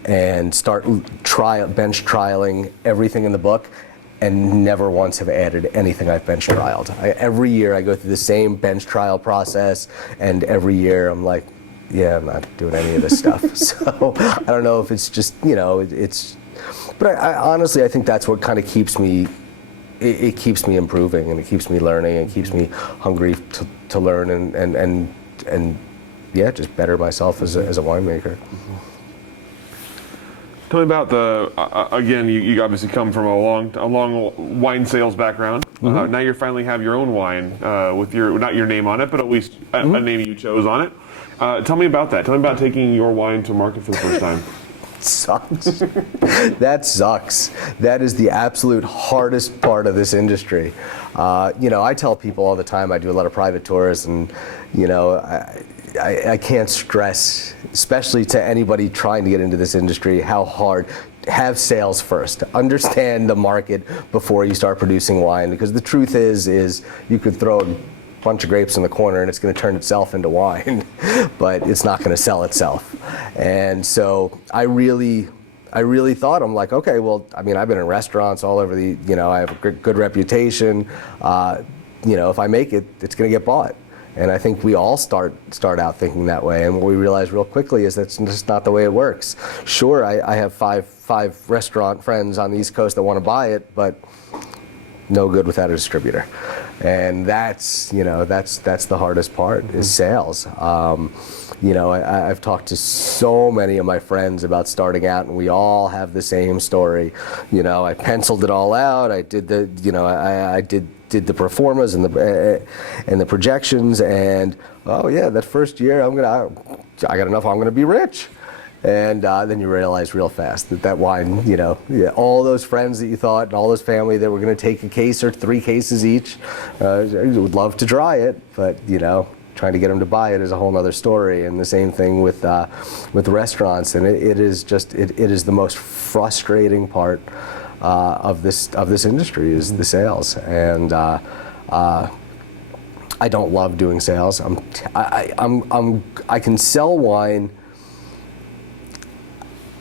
and start bench trialing everything in the book, and never once have added anything I've bench trialed. Every year I go through the same bench trial process, and every year I'm like, yeah, I'm not doing any of this stuff. So I don't know if it's just, but I honestly, I think that's what kind of keeps me, it keeps me improving, and it keeps me learning, and keeps me hungry to learn and just better myself as a winemaker. Mm-hmm. Tell me about again, you obviously come from a long wine sales background. Mm-hmm. Now you finally have your own wine with not your name on it, but at least a name you chose on it. Tell me about that. Tell me about taking your wine to market for the first time. Sucks. That sucks. That is the absolute hardest part of this industry. I tell people all the time, I do a lot of private tours, and I can't stress, especially to anybody trying to get into this industry, how hard. Have sales first. Understand the market before you start producing wine, because the truth is you could throw a bunch of grapes in the corner and it's going to turn itself into wine, but it's not going to sell itself. And so I really thought, I'm like, okay, well, I mean, I've been in restaurants all over I have a good reputation. If I make it, it's going to get bought. And I think we all start out thinking that way. And what we realize real quickly is that's just not the way it works. Sure, I have five restaurant friends on the East Coast that want to buy it, but no good without a distributor. And that's the hardest part, is sales. I've talked to so many of my friends about starting out, and we all have the same story. I penciled it all out. I did I did the pro formas and the projections, and that first year I got enough. I'm gonna be rich. And then you realize real fast that wine, all those friends that you thought and all those family that were going to take a case or 3 cases each, would love to try it, but trying to get them to buy it is a whole other story. And the same thing with restaurants, and it is the most frustrating part of this industry is the sales. And I don't love doing sales. I can sell wine.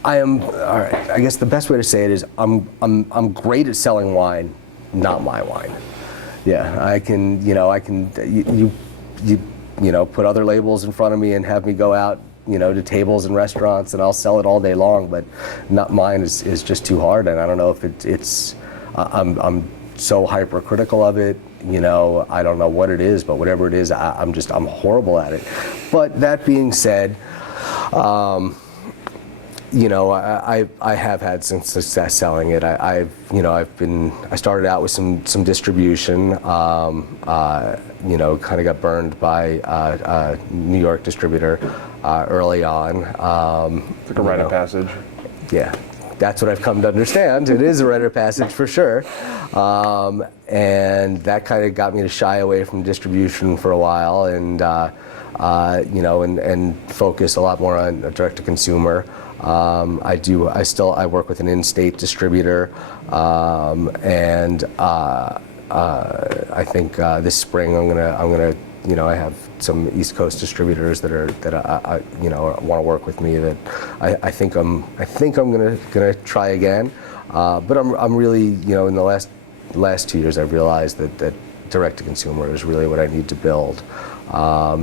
All right, I guess the best way to say it is I'm great at selling wine, not my wine. Yeah, I can put other labels in front of me and have me go out to tables and restaurants, and I'll sell it all day long, but not mine is just too hard. And I don't know if it's I'm so hypercritical of it. I don't know what it is, but whatever it is, I'm horrible at it. But that being said, I have had some success selling it. I started out with some distribution. Kind of got burned by a New York distributor early on. It's like a rite of passage. Yeah, that's what I've come to understand. It is a rite of passage for sure. And that kind of got me to shy away from distribution for a while, and focus a lot more on direct to consumer. I work with an in-state distributor, and I think this spring I'm gonna I have some East Coast distributors that want to work with me that I think I'm gonna try again, but I'm really in the last 2 years I've realized that direct to consumer is really what I need to build.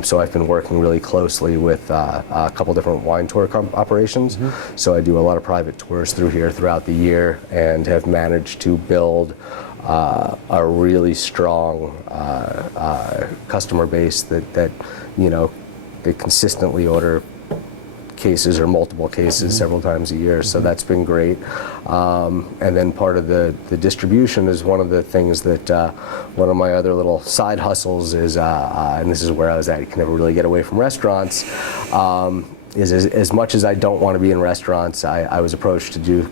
So I've been working really closely with a couple different wine tour operations. Mm-hmm. So I do a lot of private tours through here throughout the year, and have managed to build a really strong customer base that they consistently order cases or multiple cases several times a year, so that's been great. And then part of the distribution is one of the things that one of my other little side hustles is, and this is where I was at, you can never really get away from restaurants, is as much as I don't want to be in restaurants, I was approached to do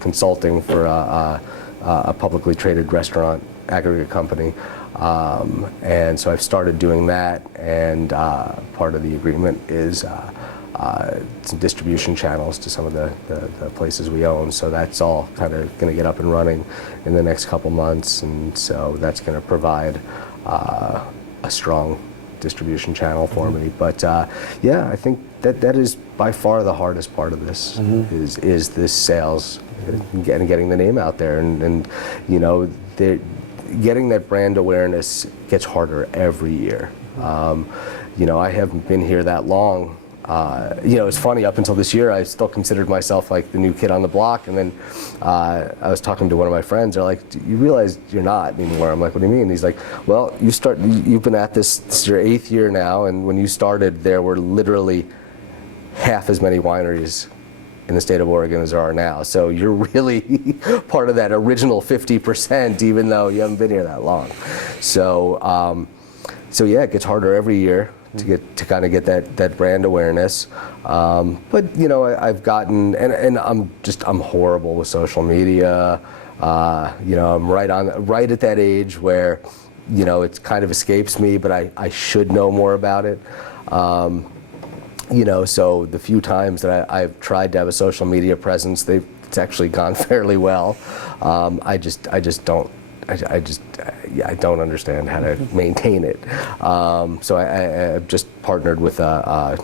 consulting for a publicly traded restaurant aggregate company. And so I've started doing that, and part of the agreement is some distribution channels to some of the places we own. So that's all kind of going to get up and running in the next couple months, and so that's going to provide a strong distribution channel for me. But I think that is by far the hardest part of this, is this sales and getting the name out there, and getting that brand awareness gets harder every year. I haven't been here that long. It's funny, up until this year, I still considered myself like the new kid on the block, and then I was talking to one of my friends. They're like, "You realize you're not anymore?" I'm like, "What do you mean?" He's like, "Well, you've been at this is your 8th year now, and when you started, there were literally half as many wineries in the state of Oregon as there are now. So you're really part of that original 50%, even though you haven't been here that long." So it gets harder every year to kind of get that brand awareness, but I've gotten, and I'm horrible with social media. I'm right at that age where it kind of escapes me, but I should know more about it. So the few times that I've tried to have a social media presence, it's actually gone fairly well. I don't understand how to maintain it. So I've just partnered with a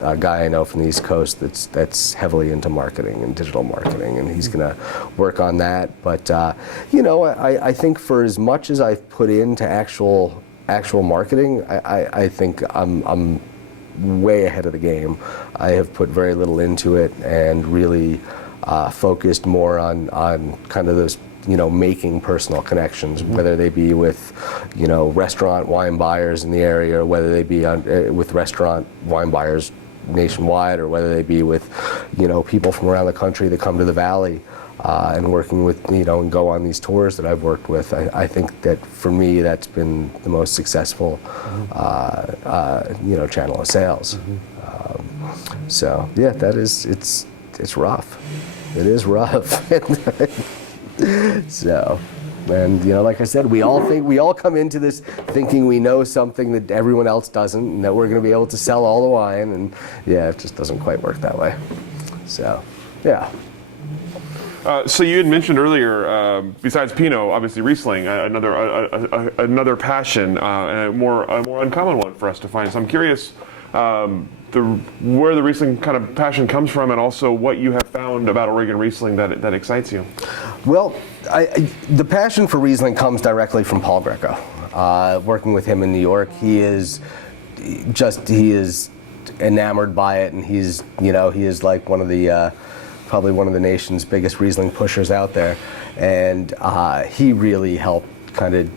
guy I know from the East Coast that's heavily into marketing and digital marketing, and he's going to work on that. But I think for as much as I've put into actual actual marketing, I think I'm way ahead of the game. I have put very little into it and really focused more on kind of those, making personal connections, whether they be with, restaurant wine buyers in the area, or whether they be with restaurant wine buyers nationwide, or whether they be with, people from around the country that come to the Valley, and working with, and go on these tours that I've worked with. I think that for me, that's been the most successful, channel of sales. So yeah, it's rough. It is rough. So, and like I said, we all come into this thinking we know something that everyone else doesn't, and that we're going to be able to sell all the wine, and yeah, it just doesn't quite work that way. So, yeah. So you had mentioned earlier, besides Pinot, obviously Riesling, another passion, and a more uncommon one for us to find. So I'm curious where the Riesling kind of passion comes from, and also what you have found about Oregon Riesling that excites you. Well, the passion for Riesling comes directly from Paul Greco. Working with him in New York, he is enamored by it, and he is like one of the probably one of the nation's biggest Riesling pushers out there, and he really helped kind of,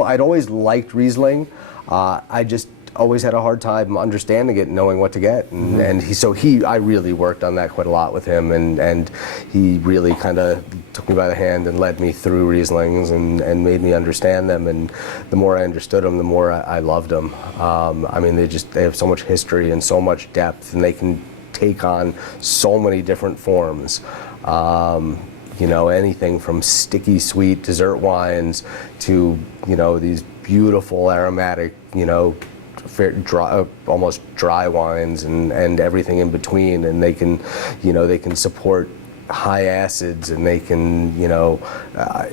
I'd always liked Riesling. I just always had a hard time understanding it and knowing what to get, and I really worked on that quite a lot with him, and he really kind of took me by the hand and led me through Rieslings and made me understand them, and the more I understood them, the more I loved them. I mean, they have so much history and so much depth, and they can take on so many different forms. Anything from sticky sweet dessert wines to these beautiful aromatic, dry, almost dry wines, and everything in between, and they can support high acids, and they can I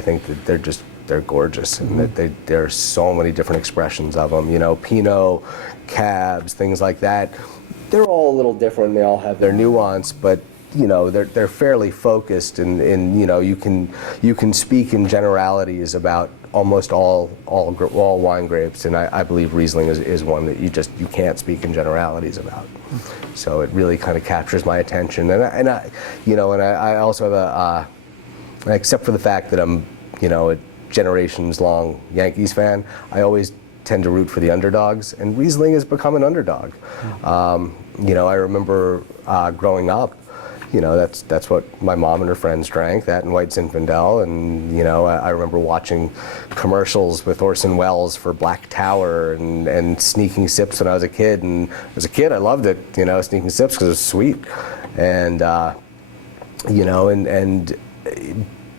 think that they're gorgeous, and that there are so many different expressions of them. Pinot, cabs, things like that. They're all a little different. They all have their nuance, but they're fairly focused, and you can speak in generalities about almost all wine grapes, and I believe Riesling is one that you can't speak in generalities about. So it really kind of captures my attention, and I also have except for the fact that I'm a generations long Yankees fan, I always tend to root for the underdogs, and Riesling has become an underdog. I remember growing up, that's what my mom and her friends drank, that and White Zinfandel, and I remember watching commercials with Orson Welles for Black Tower and sneaking sips when I was a kid, and as a kid I loved it, sneaking sips because it was sweet, and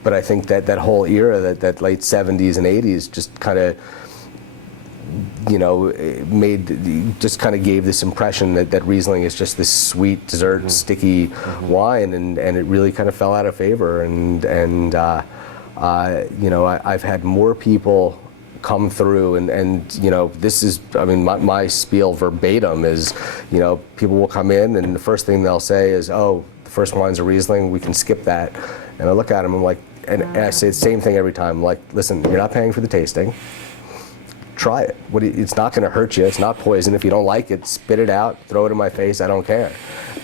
but I think that whole era, that late 70s and 80s, just kind of just kind of gave this impression that Riesling is just this sweet dessert, sticky wine, and it really kind of fell out of favor. And I've had more people come through, and this is, I mean, my spiel verbatim is, people will come in, and the first thing they'll say is, "Oh, the first wine's a Riesling, we can skip that." And I look at them, I'm like, and I say the same thing every time, like, listen, you're not paying for the tasting. Try it. It's not going to hurt you. It's not poison. If you don't like it, spit it out, throw it in my face. I don't care.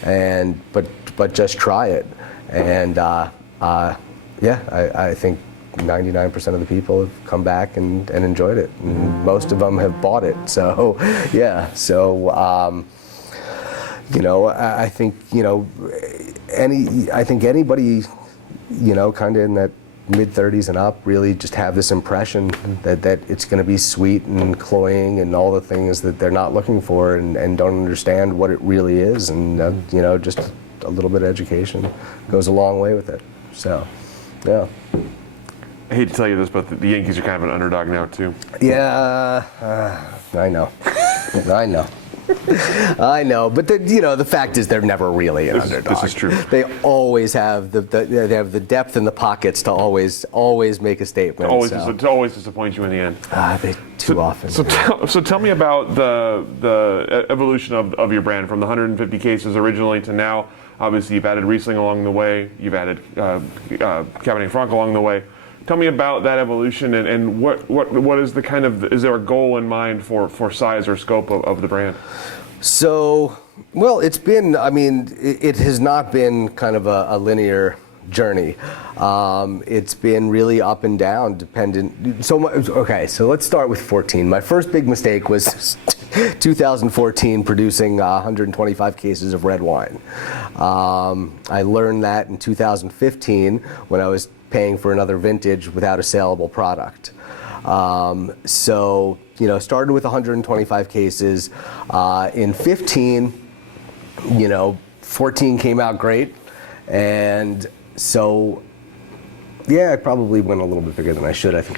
But just try it. And I think 99% of the people have come back and enjoyed it. And most of them have bought it. So yeah. So I think anybody kind of in that mid-30s and up really just have this impression that it's going to be sweet and cloying and all the things that they're not looking for, and don't understand what it really is, and just a little bit of education goes a long way with it. So yeah. I hate to tell you this, but the Yankees are kind of an underdog now too. Yeah, I know. I know, but the fact is they're never really an underdog. This is true. They always have they have the depth in the pockets to always make a statement. To always disappoint you in the end. They too often. So tell me about the evolution of your brand from the 150 cases originally to now. Obviously, you've added Riesling along the way. You've added Cabernet Franc along the way. Tell me about that evolution and what is the kind of, is there a goal in mind for size or scope of the brand? So, well, it's been, I mean, it has not been kind of a linear journey. It's been really up and down, dependent. Okay, so let's start with 14. My first big mistake was 2014 producing 125 cases of red wine. I learned that in 2015 when I was paying for another vintage without a saleable product. So, started with 125 cases. In 15, 14 came out great. And so, yeah, I probably went a little bit bigger than I should. I think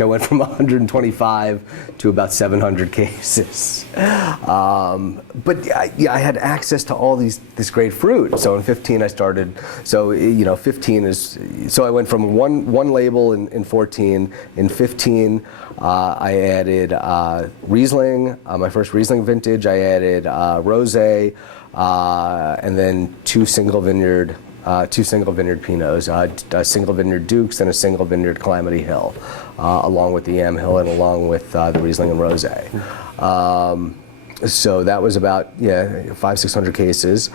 I went from 125 to about 700 cases. But I had access to all this great fruit. So in 15 I started, 15 is, so I went from one label in 14. In 15, I added Riesling, my first Riesling vintage. I added Rosé, and then two single vineyard Pinots, a single vineyard Dukes and a single vineyard Calamity Hill, along with the Amhill and along with the Riesling and Rosé. So that was about 500-600 cases.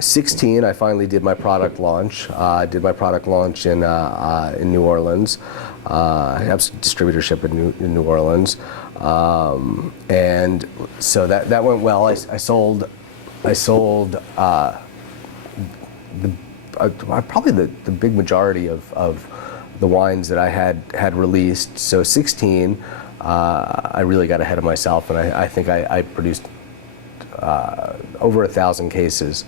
16, I finally did my product launch. I did my product launch in New Orleans. I have some distributorship in New Orleans, and so that went well. I sold. Probably the big majority of the wines that I had released. So 16, I really got ahead of myself, and I think I produced over 1,000 cases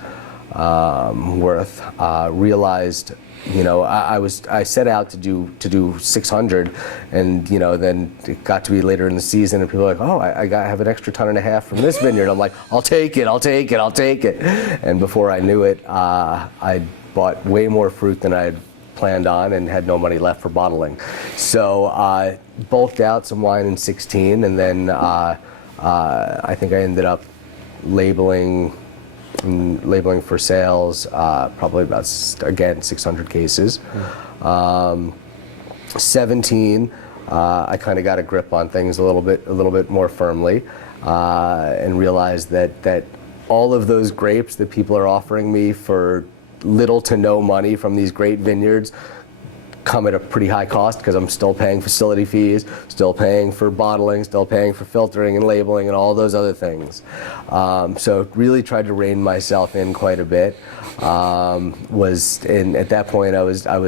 worth. Realized, I set out to do 600, and then it got to be later in the season, and people were like, oh, I have an extra 1.5 tons from this vineyard. I'm like, I'll take it. And before I knew it, I bought way more fruit than I had planned on and had no money left for bottling. So I bulked out some wine in 16, and then I think I ended up labeling for sales, probably about, again, 600 cases. 17, I kind of got a grip on things a little bit more firmly, and realized that all of those grapes that people are offering me for little to no money from these great vineyards come at a pretty high cost, because I'm still paying facility fees, still paying for bottling, still paying for filtering and labeling and all those other things. So really tried to rein myself in quite a bit. At that point I was I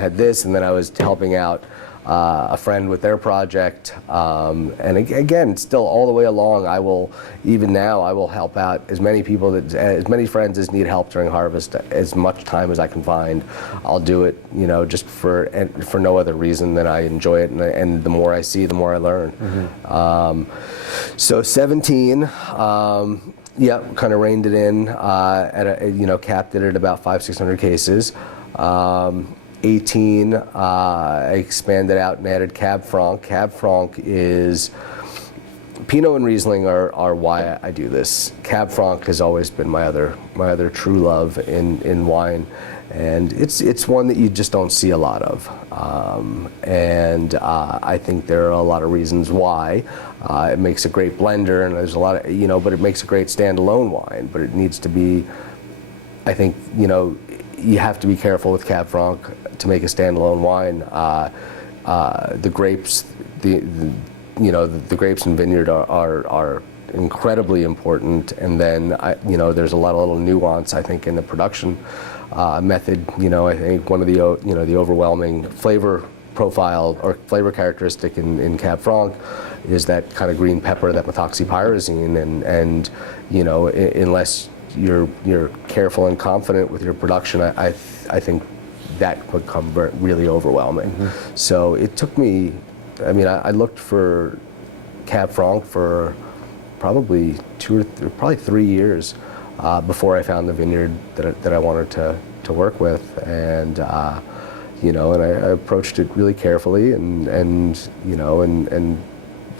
had this, and then I was helping out a friend with their project, and again, still all the way along, even now I will help out as many people, as many friends as need help during harvest, as much time as I can find. I'll do it, just for no other reason than I enjoy it, and the more I see, the more I learn. Mm-hmm. So 17, kind of reined it in, capped it at about 500-600 cases. 18, I expanded out and added Cab Franc. Cab Franc is, Pinot and Riesling are why I do this. Cab Franc has always been my other true love in wine, and it's one that you just don't see a lot of. And I think there are a lot of reasons why. It makes a great blender, and there's a lot of, but it makes a great standalone wine. But it needs to be, I think, you have to be careful with Cab Franc to make a standalone wine. The grapes, the grapes and vineyard are incredibly important, and then there's a lot of little nuance, I think, in the production method. I think one of the the overwhelming flavor profile or flavor characteristic in Cab Franc is that kind of green pepper, that methoxypyrazine, and unless you're careful and confident with your production, I think that would come really overwhelming. Mm-hmm. So it took me, I looked for Cab Franc for probably 3 years before I found the vineyard that I wanted to work with, and and I approached it really carefully, and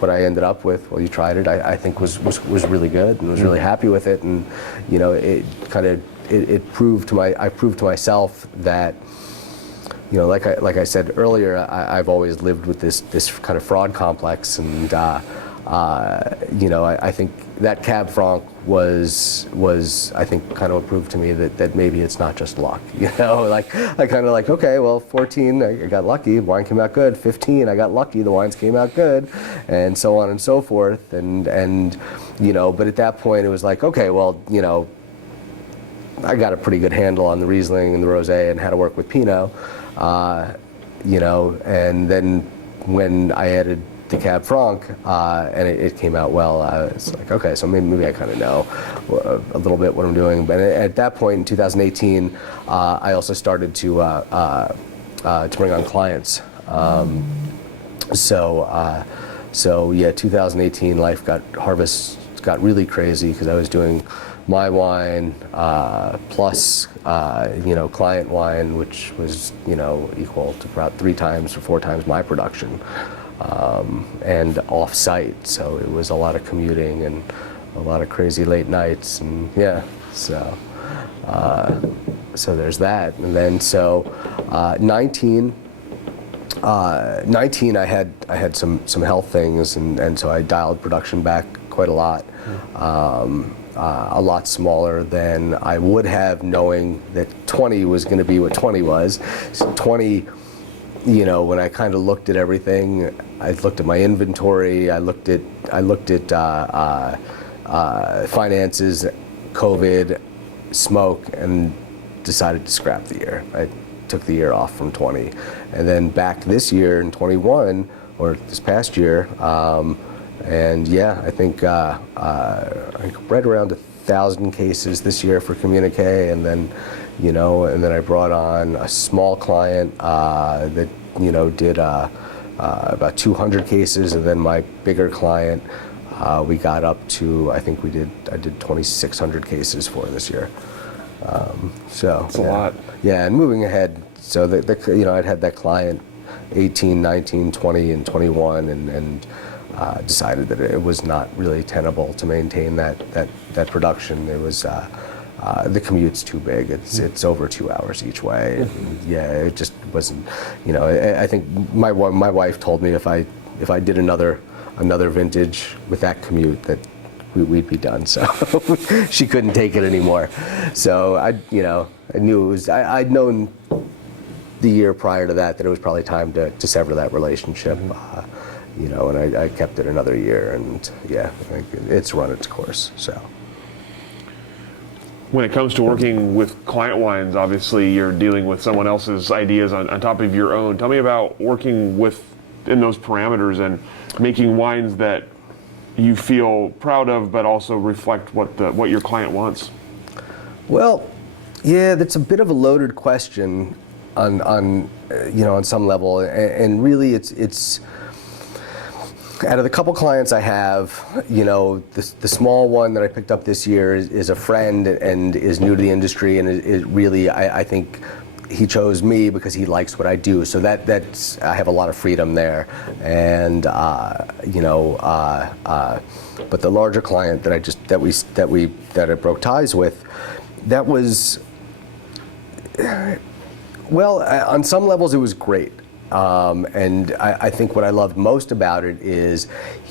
what I ended up with, well, you tried it, I think was really good, and was really happy with it, and I proved to myself that like I said earlier, I've always lived with this kind of fraud complex, and I think that Cab Franc was I think kind of proved to me that maybe it's not just luck. Like I kind of like, okay, well, 14 I got lucky, wine came out good. 15 I got lucky, the wines came out good, and so on and so forth. And but at that point it was like, okay, well, I got a pretty good handle on the Riesling and the Rosé and how to work with Pinot, and then when I added the Cab Franc, and it came out well, it's like, okay, so maybe I kind of know a little bit what I'm doing. But at that point in 2018, I also started to bring on clients. So yeah, 2018 harvest got really crazy because I was doing my wine plus client wine, which was equal to about 3 times or 4 times my production, and off-site. So it was a lot of commuting and a lot of crazy late nights, and so there's that. And then 19 I had some health things, and so I dialed production back quite a lot. A lot smaller than I would have, knowing that 20 was going to be what 20 was. So 20, when I kind of looked at everything, I looked at my inventory, I looked at finances, COVID, smoke, and decided to scrap the year. I took the year off from 20, and then back this year in 21, or this past year. And I think right around 1,000 cases this year for Communiqué, and then I brought on a small client that did about 200 cases, and then my bigger client we got up to, I think I did 2,600 cases for this year. That's a lot. Yeah, and moving ahead, so I'd had that client 18, 19, 20, and 21, and decided that it was not really tenable to maintain that production. It was the commute's too big. It's over 2 hours each way. And it just wasn't. I think my wife told me if I did another vintage with that commute, that we'd be done. So she couldn't take it anymore. So I knew it was. I'd known the year prior to that it was probably time to sever that relationship. And I kept it another year, and I think it's run its course. So, when it comes to working with client wines, obviously you're dealing with someone else's ideas on top of your own. Tell me about working in those parameters and making wines that you feel proud of, but also reflect what your client wants. Well, that's a bit of a loaded question on some level, and really it's. Out of the couple clients I have, the small one that I picked up this year is a friend and is new to the industry, and it really, I think he chose me because he likes what I do. So that's I have a lot of freedom there, and but the larger client that I broke ties with, that was, well, on some levels it was great. And I think what I loved most about it is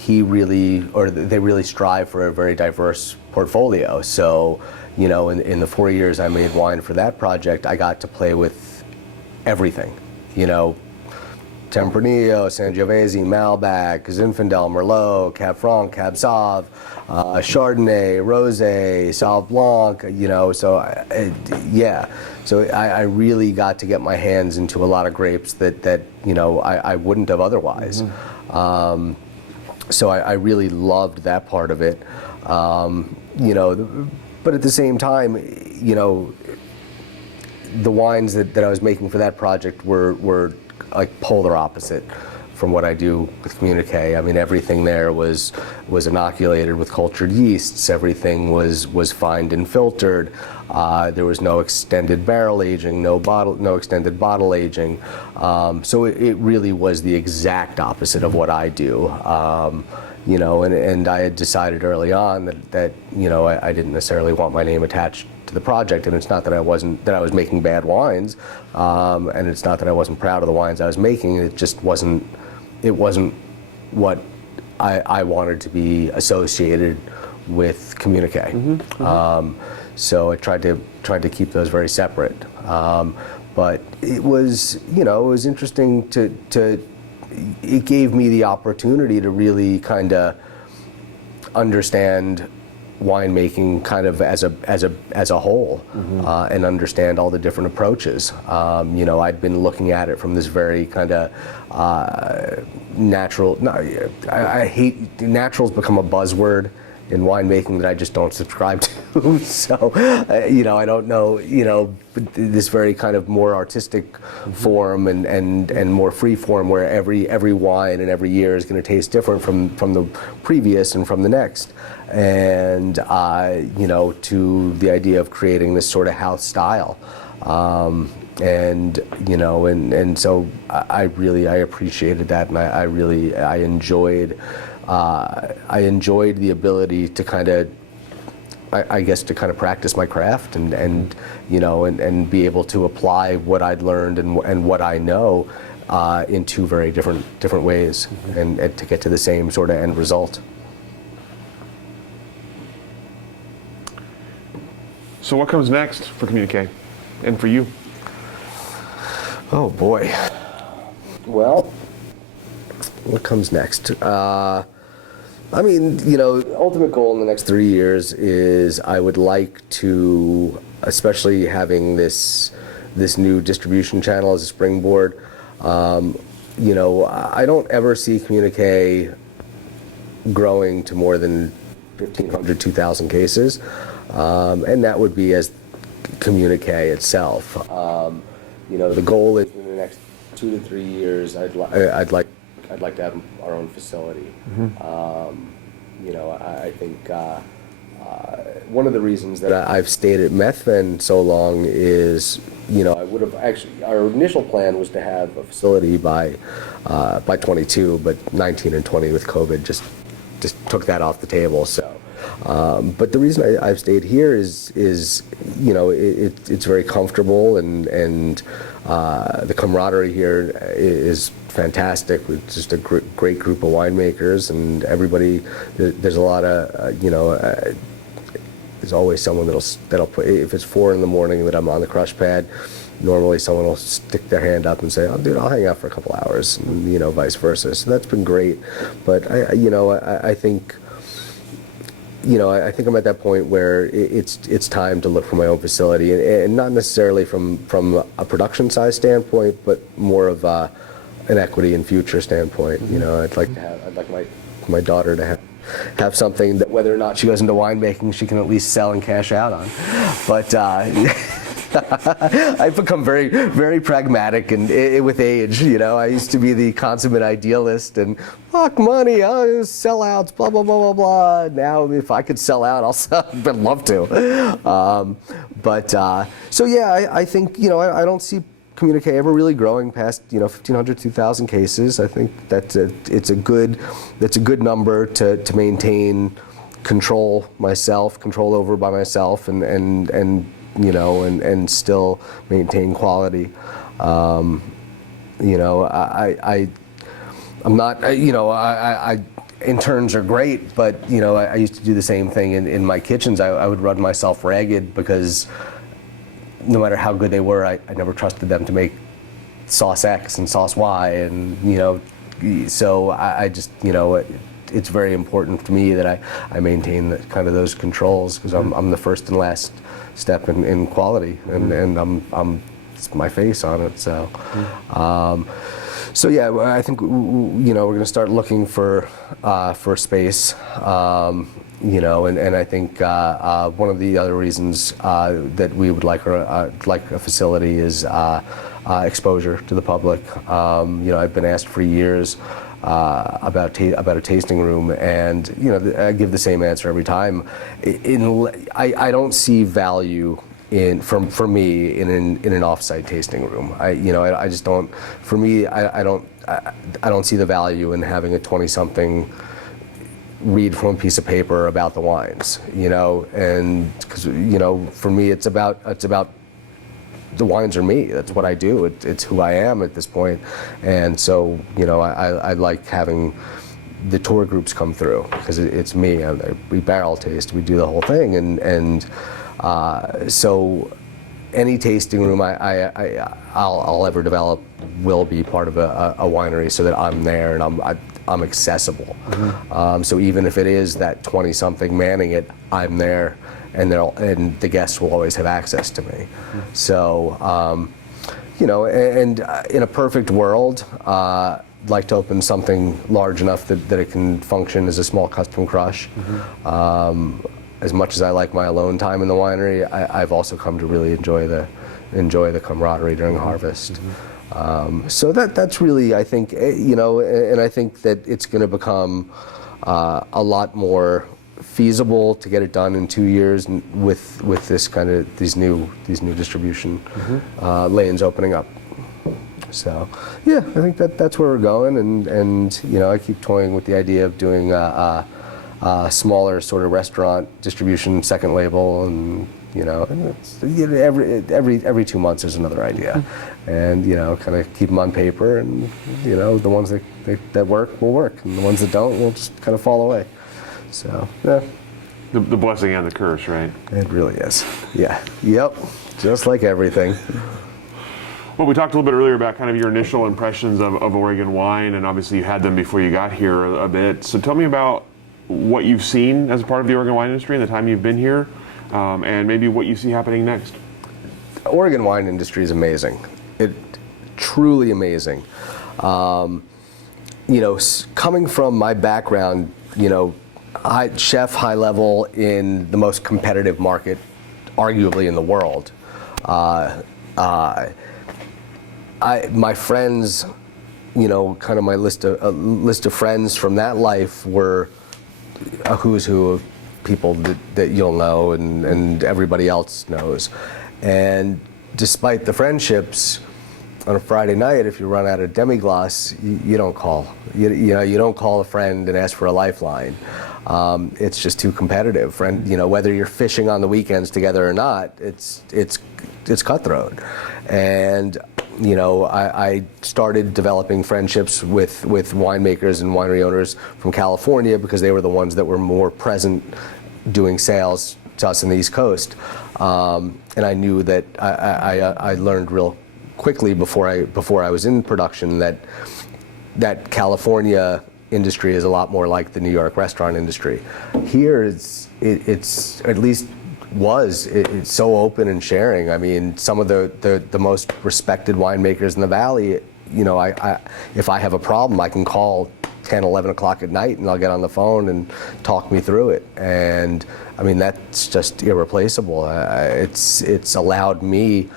they really strive for a very diverse portfolio. So, in the 4 years I made wine for that project, I got to play with everything. Tempranillo, Sangiovese, Malbec, Zinfandel, Merlot, Cab Franc, Cab Sauv, Chardonnay, Rosé, Sauv Blanc, So I really got to get my hands into a lot of grapes that I wouldn't have otherwise. Mm-hmm. So I really loved that part of it. But at the same time, the wines that I was making for that project were like polar opposite from what I do with Communiqué. I mean, everything there was inoculated with cultured yeasts. Everything was fined and filtered. There was no extended barrel aging, no extended bottle aging. So it really was the exact opposite of what I do. And I had decided early on that I didn't necessarily want my name attached to the project. And it's not that I was making bad wines, and it's not that I wasn't proud of the wines I was making. It just wasn't what I wanted to be associated with Communiqué. So I tried to keep those very separate. But it was interesting it gave me the opportunity to really kind of understand winemaking kind of as a whole, and understand all the different approaches. I'd been looking at it from this very kind of natural. No, I hate natural's become a buzzword in winemaking that I just don't subscribe to. So, I don't know, this very kind of more artistic form and more free form where every wine and every year is going to taste different from the previous and from the next. And, to the idea of creating this sort of house style. And so I appreciated that, and I enjoyed the ability to kind of, I guess, to kind of practice my craft and be able to apply what I'd learned and what I know in two very different ways, and to get to the same sort of end result. So what comes next for Communiqué and for you? Oh boy. Well, what comes next? Ultimate goal in the next 3 years is I would like to, especially having this new distribution channel as a springboard. I don't ever see Communiqué growing to more than 1,500, 2,000 cases, and that would be as Communiqué itself. The goal is in the next 2 to 3 years, I'd like to have our own facility. I think one of the reasons that I've stayed at Methven so long is, I would have actually, our initial plan was to have a facility by 22, but 19 and 20 with COVID just took that off the table. So, but the reason I've stayed here is it's very comfortable, and the camaraderie here is fantastic. It's just a great group of winemakers, and everybody. There's a lot of there's always someone that'll put. If it's 4 a.m. that I'm on the crush pad, normally someone will stick their hand up and say, "Oh, dude, I'll hang out for a couple hours," and vice versa. So that's been great. But I think. I think I'm at that point where it's time to look for my own facility, and not necessarily from a production size standpoint, but more of an equity and future standpoint. I'd like my daughter to have something that, whether or not she goes into winemaking, she can at least sell and cash out on. But I've become very, very pragmatic, and with age, I used to be the consummate idealist and fuck money, sellouts, blah blah blah blah blah. Now, if I could sell out, I'd love to. I think I don't see Communiqué ever really growing past 1,500, 2,000 cases. I think that's a good number to maintain control over by myself, and still maintain quality. I'm not, interns are great, but I used to do the same thing in my kitchens. I would run myself ragged because no matter how good they were, I never trusted them to make sauce X and sauce Y, and so I just it's very important to me that I maintain kind of those controls, because I'm the first and last step in quality, and I'm it's my face on it. So. So yeah, I think we're going to start looking for space, and I think one of the other reasons that we would like a facility is exposure to the public. I've been asked for years about a tasting room, and I give the same answer every time. I don't see value for me in an off-site tasting room. I just don't. For me, I don't see the value in having a 20-something read from a piece of paper about the wines, and because for me it's about the wines are me. That's what I do. It's who I am at this point, and so I like having the tour groups come through because it's me. We barrel taste, we do the whole thing, and so any tasting room I'll ever develop will be part of a winery, so that I'm there and I'm accessible. So even if it is that 20-something manning it, I'm there, and the guests will always have access to me. So and in a perfect world, I'd like to open something large enough that it can function as a small custom crush. As much as I like my alone time in the winery, I've also come to really enjoy the camaraderie during harvest. So that's really, I think, and I think that it's going to become a lot more feasible to get it done in 2 years with this kind of these new distribution lanes opening up. So yeah, I think that's where we're going, and I keep toying with the idea of doing a smaller sort of restaurant distribution second label, and every 2 months there's another idea, and kind of keep them on paper, and the ones that work will work, and the ones that don't will just kind of fall away. So yeah, the blessing and the curse, right? It really is. Yeah. Yep. Just like everything. Well, we talked a little bit earlier about kind of your initial impressions of Oregon wine, and obviously you had them before you got here a bit. So tell me about what you've seen as a part of the Oregon wine industry in the time you've been here, and maybe what you see happening next. The Oregon wine industry is amazing. Truly amazing. Coming from my background, chef high level in the most competitive market, arguably in the world. My friends, kind of my list of friends from that life were a who's who of people that you'll know and everybody else knows. And despite the friendships, on a Friday night, if you run out of demi-glace, you don't call. You don't call a friend and ask for a lifeline. It's just too competitive. Whether you're fishing on the weekends together or not, it's cutthroat. And I started developing friendships with winemakers and winery owners from California because they were the ones that were more present doing sales to us on the East Coast. And I knew that I learned real quickly before I was in production that California industry is a lot more like the New York restaurant industry. Here it's at least it's so open and sharing. I mean, some of the most respected winemakers in the valley, if I have a problem, I can call 10, 11 o'clock at night and I'll get on the phone and talk me through it. And I mean, that's just irreplaceable. It's allowed me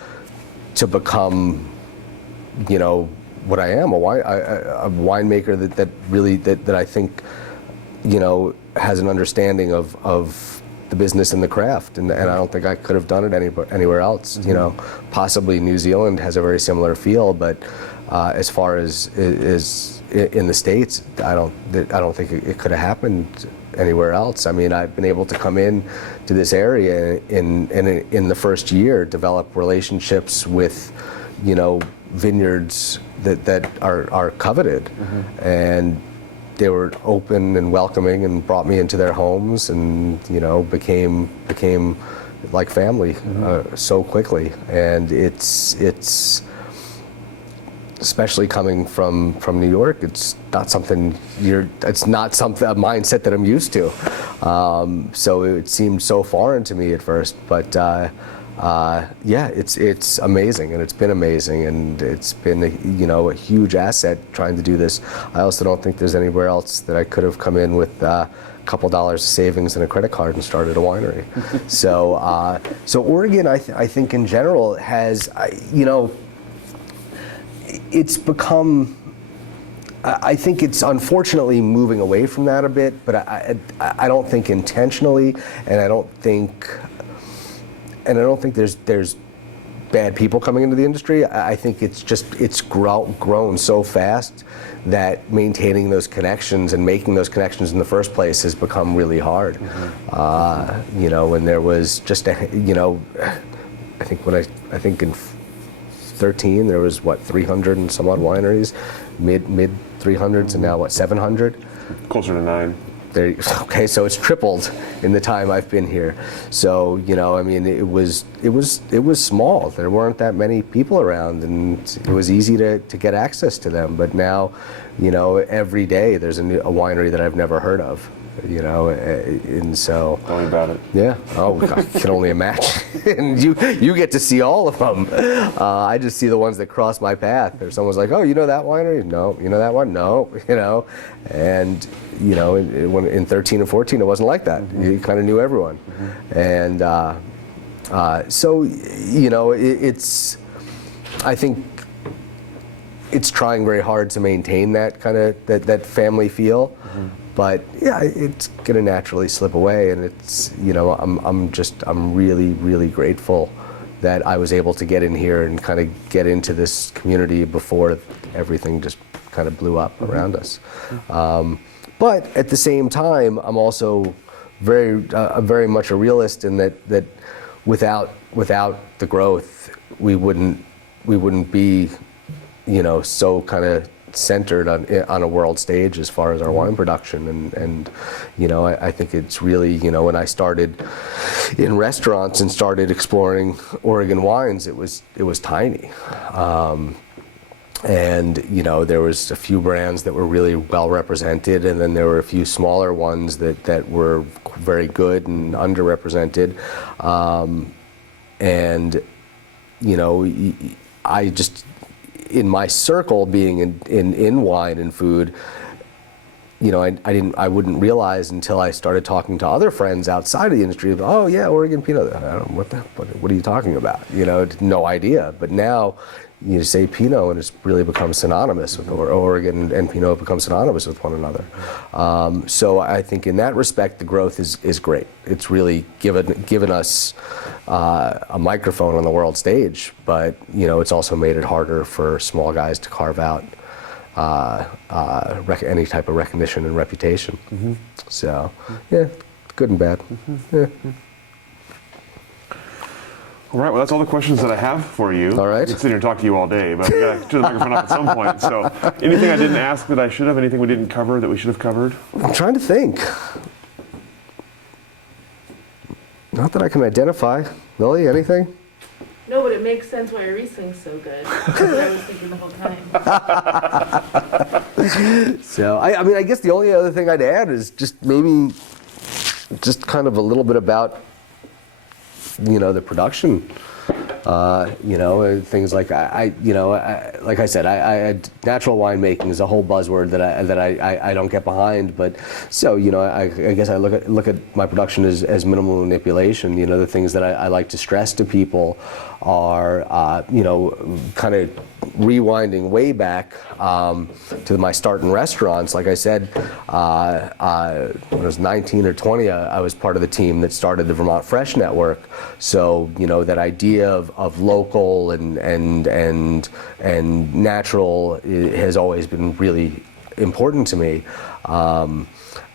to become, what I am, a winemaker that really I think, has an understanding of the business and the craft, and I don't think I could have done it anywhere else. Mm-hmm. Possibly New Zealand has a very similar feel, but as far as in the States, I don't think it could have happened anywhere else. I mean, I've been able to come in to this area in the first year, develop relationships with, vineyards that are coveted, mm-hmm. and they were open and welcoming and brought me into their homes and became like family, mm-hmm. So quickly. And it's especially coming from New York, it's not a mindset that I'm used to. So it seemed so foreign to me at first, but it's amazing, and it's been amazing, and it's been a huge asset trying to do this. I also don't think there's anywhere else that I could have come in with a couple dollars of savings and a credit card and started a winery. So Oregon, I think in general has, it's become. I think it's unfortunately moving away from that a bit, but I don't think intentionally, and I don't think there's bad people coming into the industry. I think it's grown so fast that maintaining those connections and making those connections in the first place has become really hard. You know, when there was just you know, I think in 13 there was 300 and some odd wineries, mid 300s, and now 700. Closer to 9. Okay, so it's tripled in the time I've been here. So, you know, I mean, it was small. There weren't that many people around, and it was easy to get access to them. But now, you know, every day there's a winery that I've never heard of. You know, and so. Tell me about it. Yeah. Oh, I can only imagine. And you get to see all of them. I just see the ones that cross my path. Or someone's like, "Oh, you know that winery? No. You know that one? No." You know, and you know, when in 13 and 14, it wasn't like that. You kind of knew everyone, and so you know, it's. I think it's trying very hard to maintain that kind of that family feel. But yeah, it's gonna naturally slip away, and it's, you know, I'm really grateful that I was able to get in here and kind of get into this community before everything just kind of blew up around us. But at the same time, I'm also very much a realist in that without the growth, we wouldn't be, you know, so kind of centered on a world stage as far as our wine production, and you know, I think it's really, you know, when I started in restaurants and started exploring Oregon wines, it was tiny, and you know, there was a few brands that were really well represented, and then there were a few smaller ones that were very good and underrepresented, and you know, I just, in my circle, being in wine and food, you know, I wouldn't realize until I started talking to other friends outside of the industry. Oh yeah, Oregon Pinot. I don't know, what are you talking about? You know, no idea. But now you say Pinot, and it's really become synonymous with Oregon, and Pinot become synonymous with one another. So I think in that respect, the growth is great. It's really given us a microphone on the world stage, but you know, it's also made it harder for small guys to carve out any type of recognition and reputation. So yeah, good and bad. Yeah. All right, well, that's all the questions that I have for you. All right. I could sit here and talk to you all day, but we got to turn the microphone off at some point. So anything I didn't ask that I should have, anything we didn't cover that we should have covered? I'm trying to think. Not that I can identify. Lily, anything? No, but it makes sense why your Riesling's so good. That's what I was thinking the whole time. So, I mean, I guess the only other thing I'd add is just maybe just kind of a little bit about, you know, the production. You know, things like like I said, natural winemaking is a whole buzzword that I don't get behind. But so, you know, I guess I look at my production as minimal manipulation. You know, the things that I like to stress to people are, you know, kind of rewinding way back to my start in restaurants. Like I said, when I was 19 or 20, I was part of the team that started the Vermont Fresh Network. So, you know, that idea of local and natural has always been really important to me.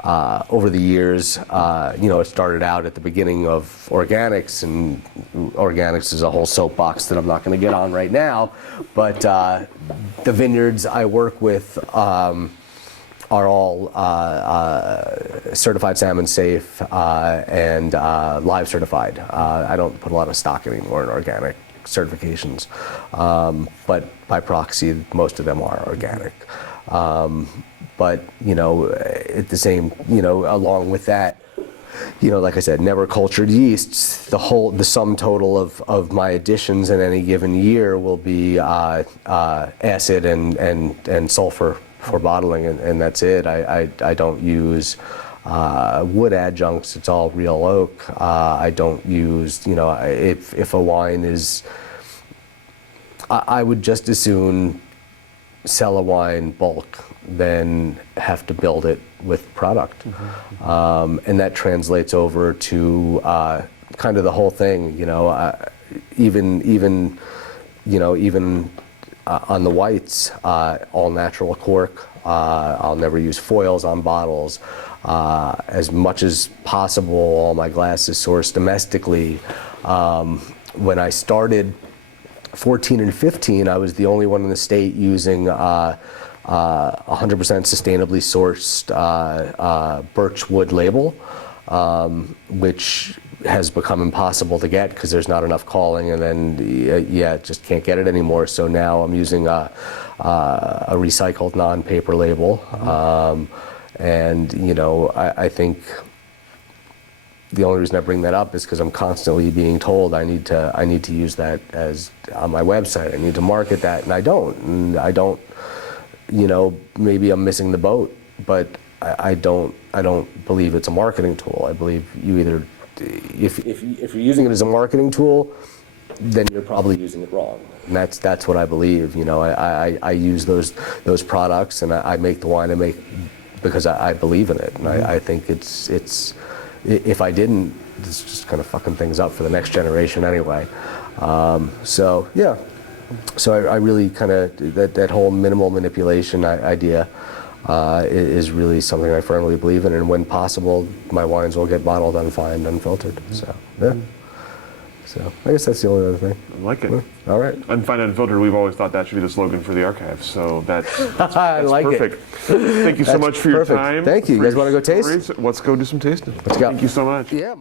Over the years, you know, it started out at the beginning of organics, and organics is a whole soapbox that I'm not going to get on right now. But the vineyards I work with are all certified salmon safe and live certified. I don't put a lot of stock anymore in organic certifications, but by proxy, most of them are organic. But, you know, at the same, you know, along with that, you know, like I said, never cultured yeasts, the sum total of my additions in any given year will be acid and sulfur for bottling, and that's it. I don't use wood adjuncts. It's all real oak. I don't use, you know, if a wine is, I would just as soon sell a wine bulk than have to build it with product. And that translates over to kind of the whole thing, you know. even on the whites, all natural cork. I'll never use foils on bottles. As much as possible, all my glass is sourced domestically. When I started 14 and 15, I was the only one in the state using 100% sustainably sourced birch wood label, which has become impossible to get because there's not enough calling, and then just can't get it anymore. So now I'm using a recycled non-paper label, and I think the only reason I bring that up is because I'm constantly being told I need to use that as on my website. I need to market that, and I don't. Maybe I'm missing the boat, but I don't believe it's a marketing tool. I believe you either, if you're using it as a marketing tool, then you're probably using it wrong. And that's what I believe. I use those products, and I make the wine I make because I believe in it, and I think it's if I didn't, it's just kind of fucking things up for the next generation anyway. So I really kind of that whole minimal manipulation idea is really something I firmly believe in, and when possible, my wines will get bottled, unfined, unfiltered. So yeah. So I guess that's the only other thing. I like it. All right. Unfined, unfiltered. We've always thought that should be the slogan for the archive. So that's I like perfect. it. Thank you so much for your perfect. time. Thank you. You guys want to go taste? Let's go do some tasting. Let's go. Thank you so much. Yeah.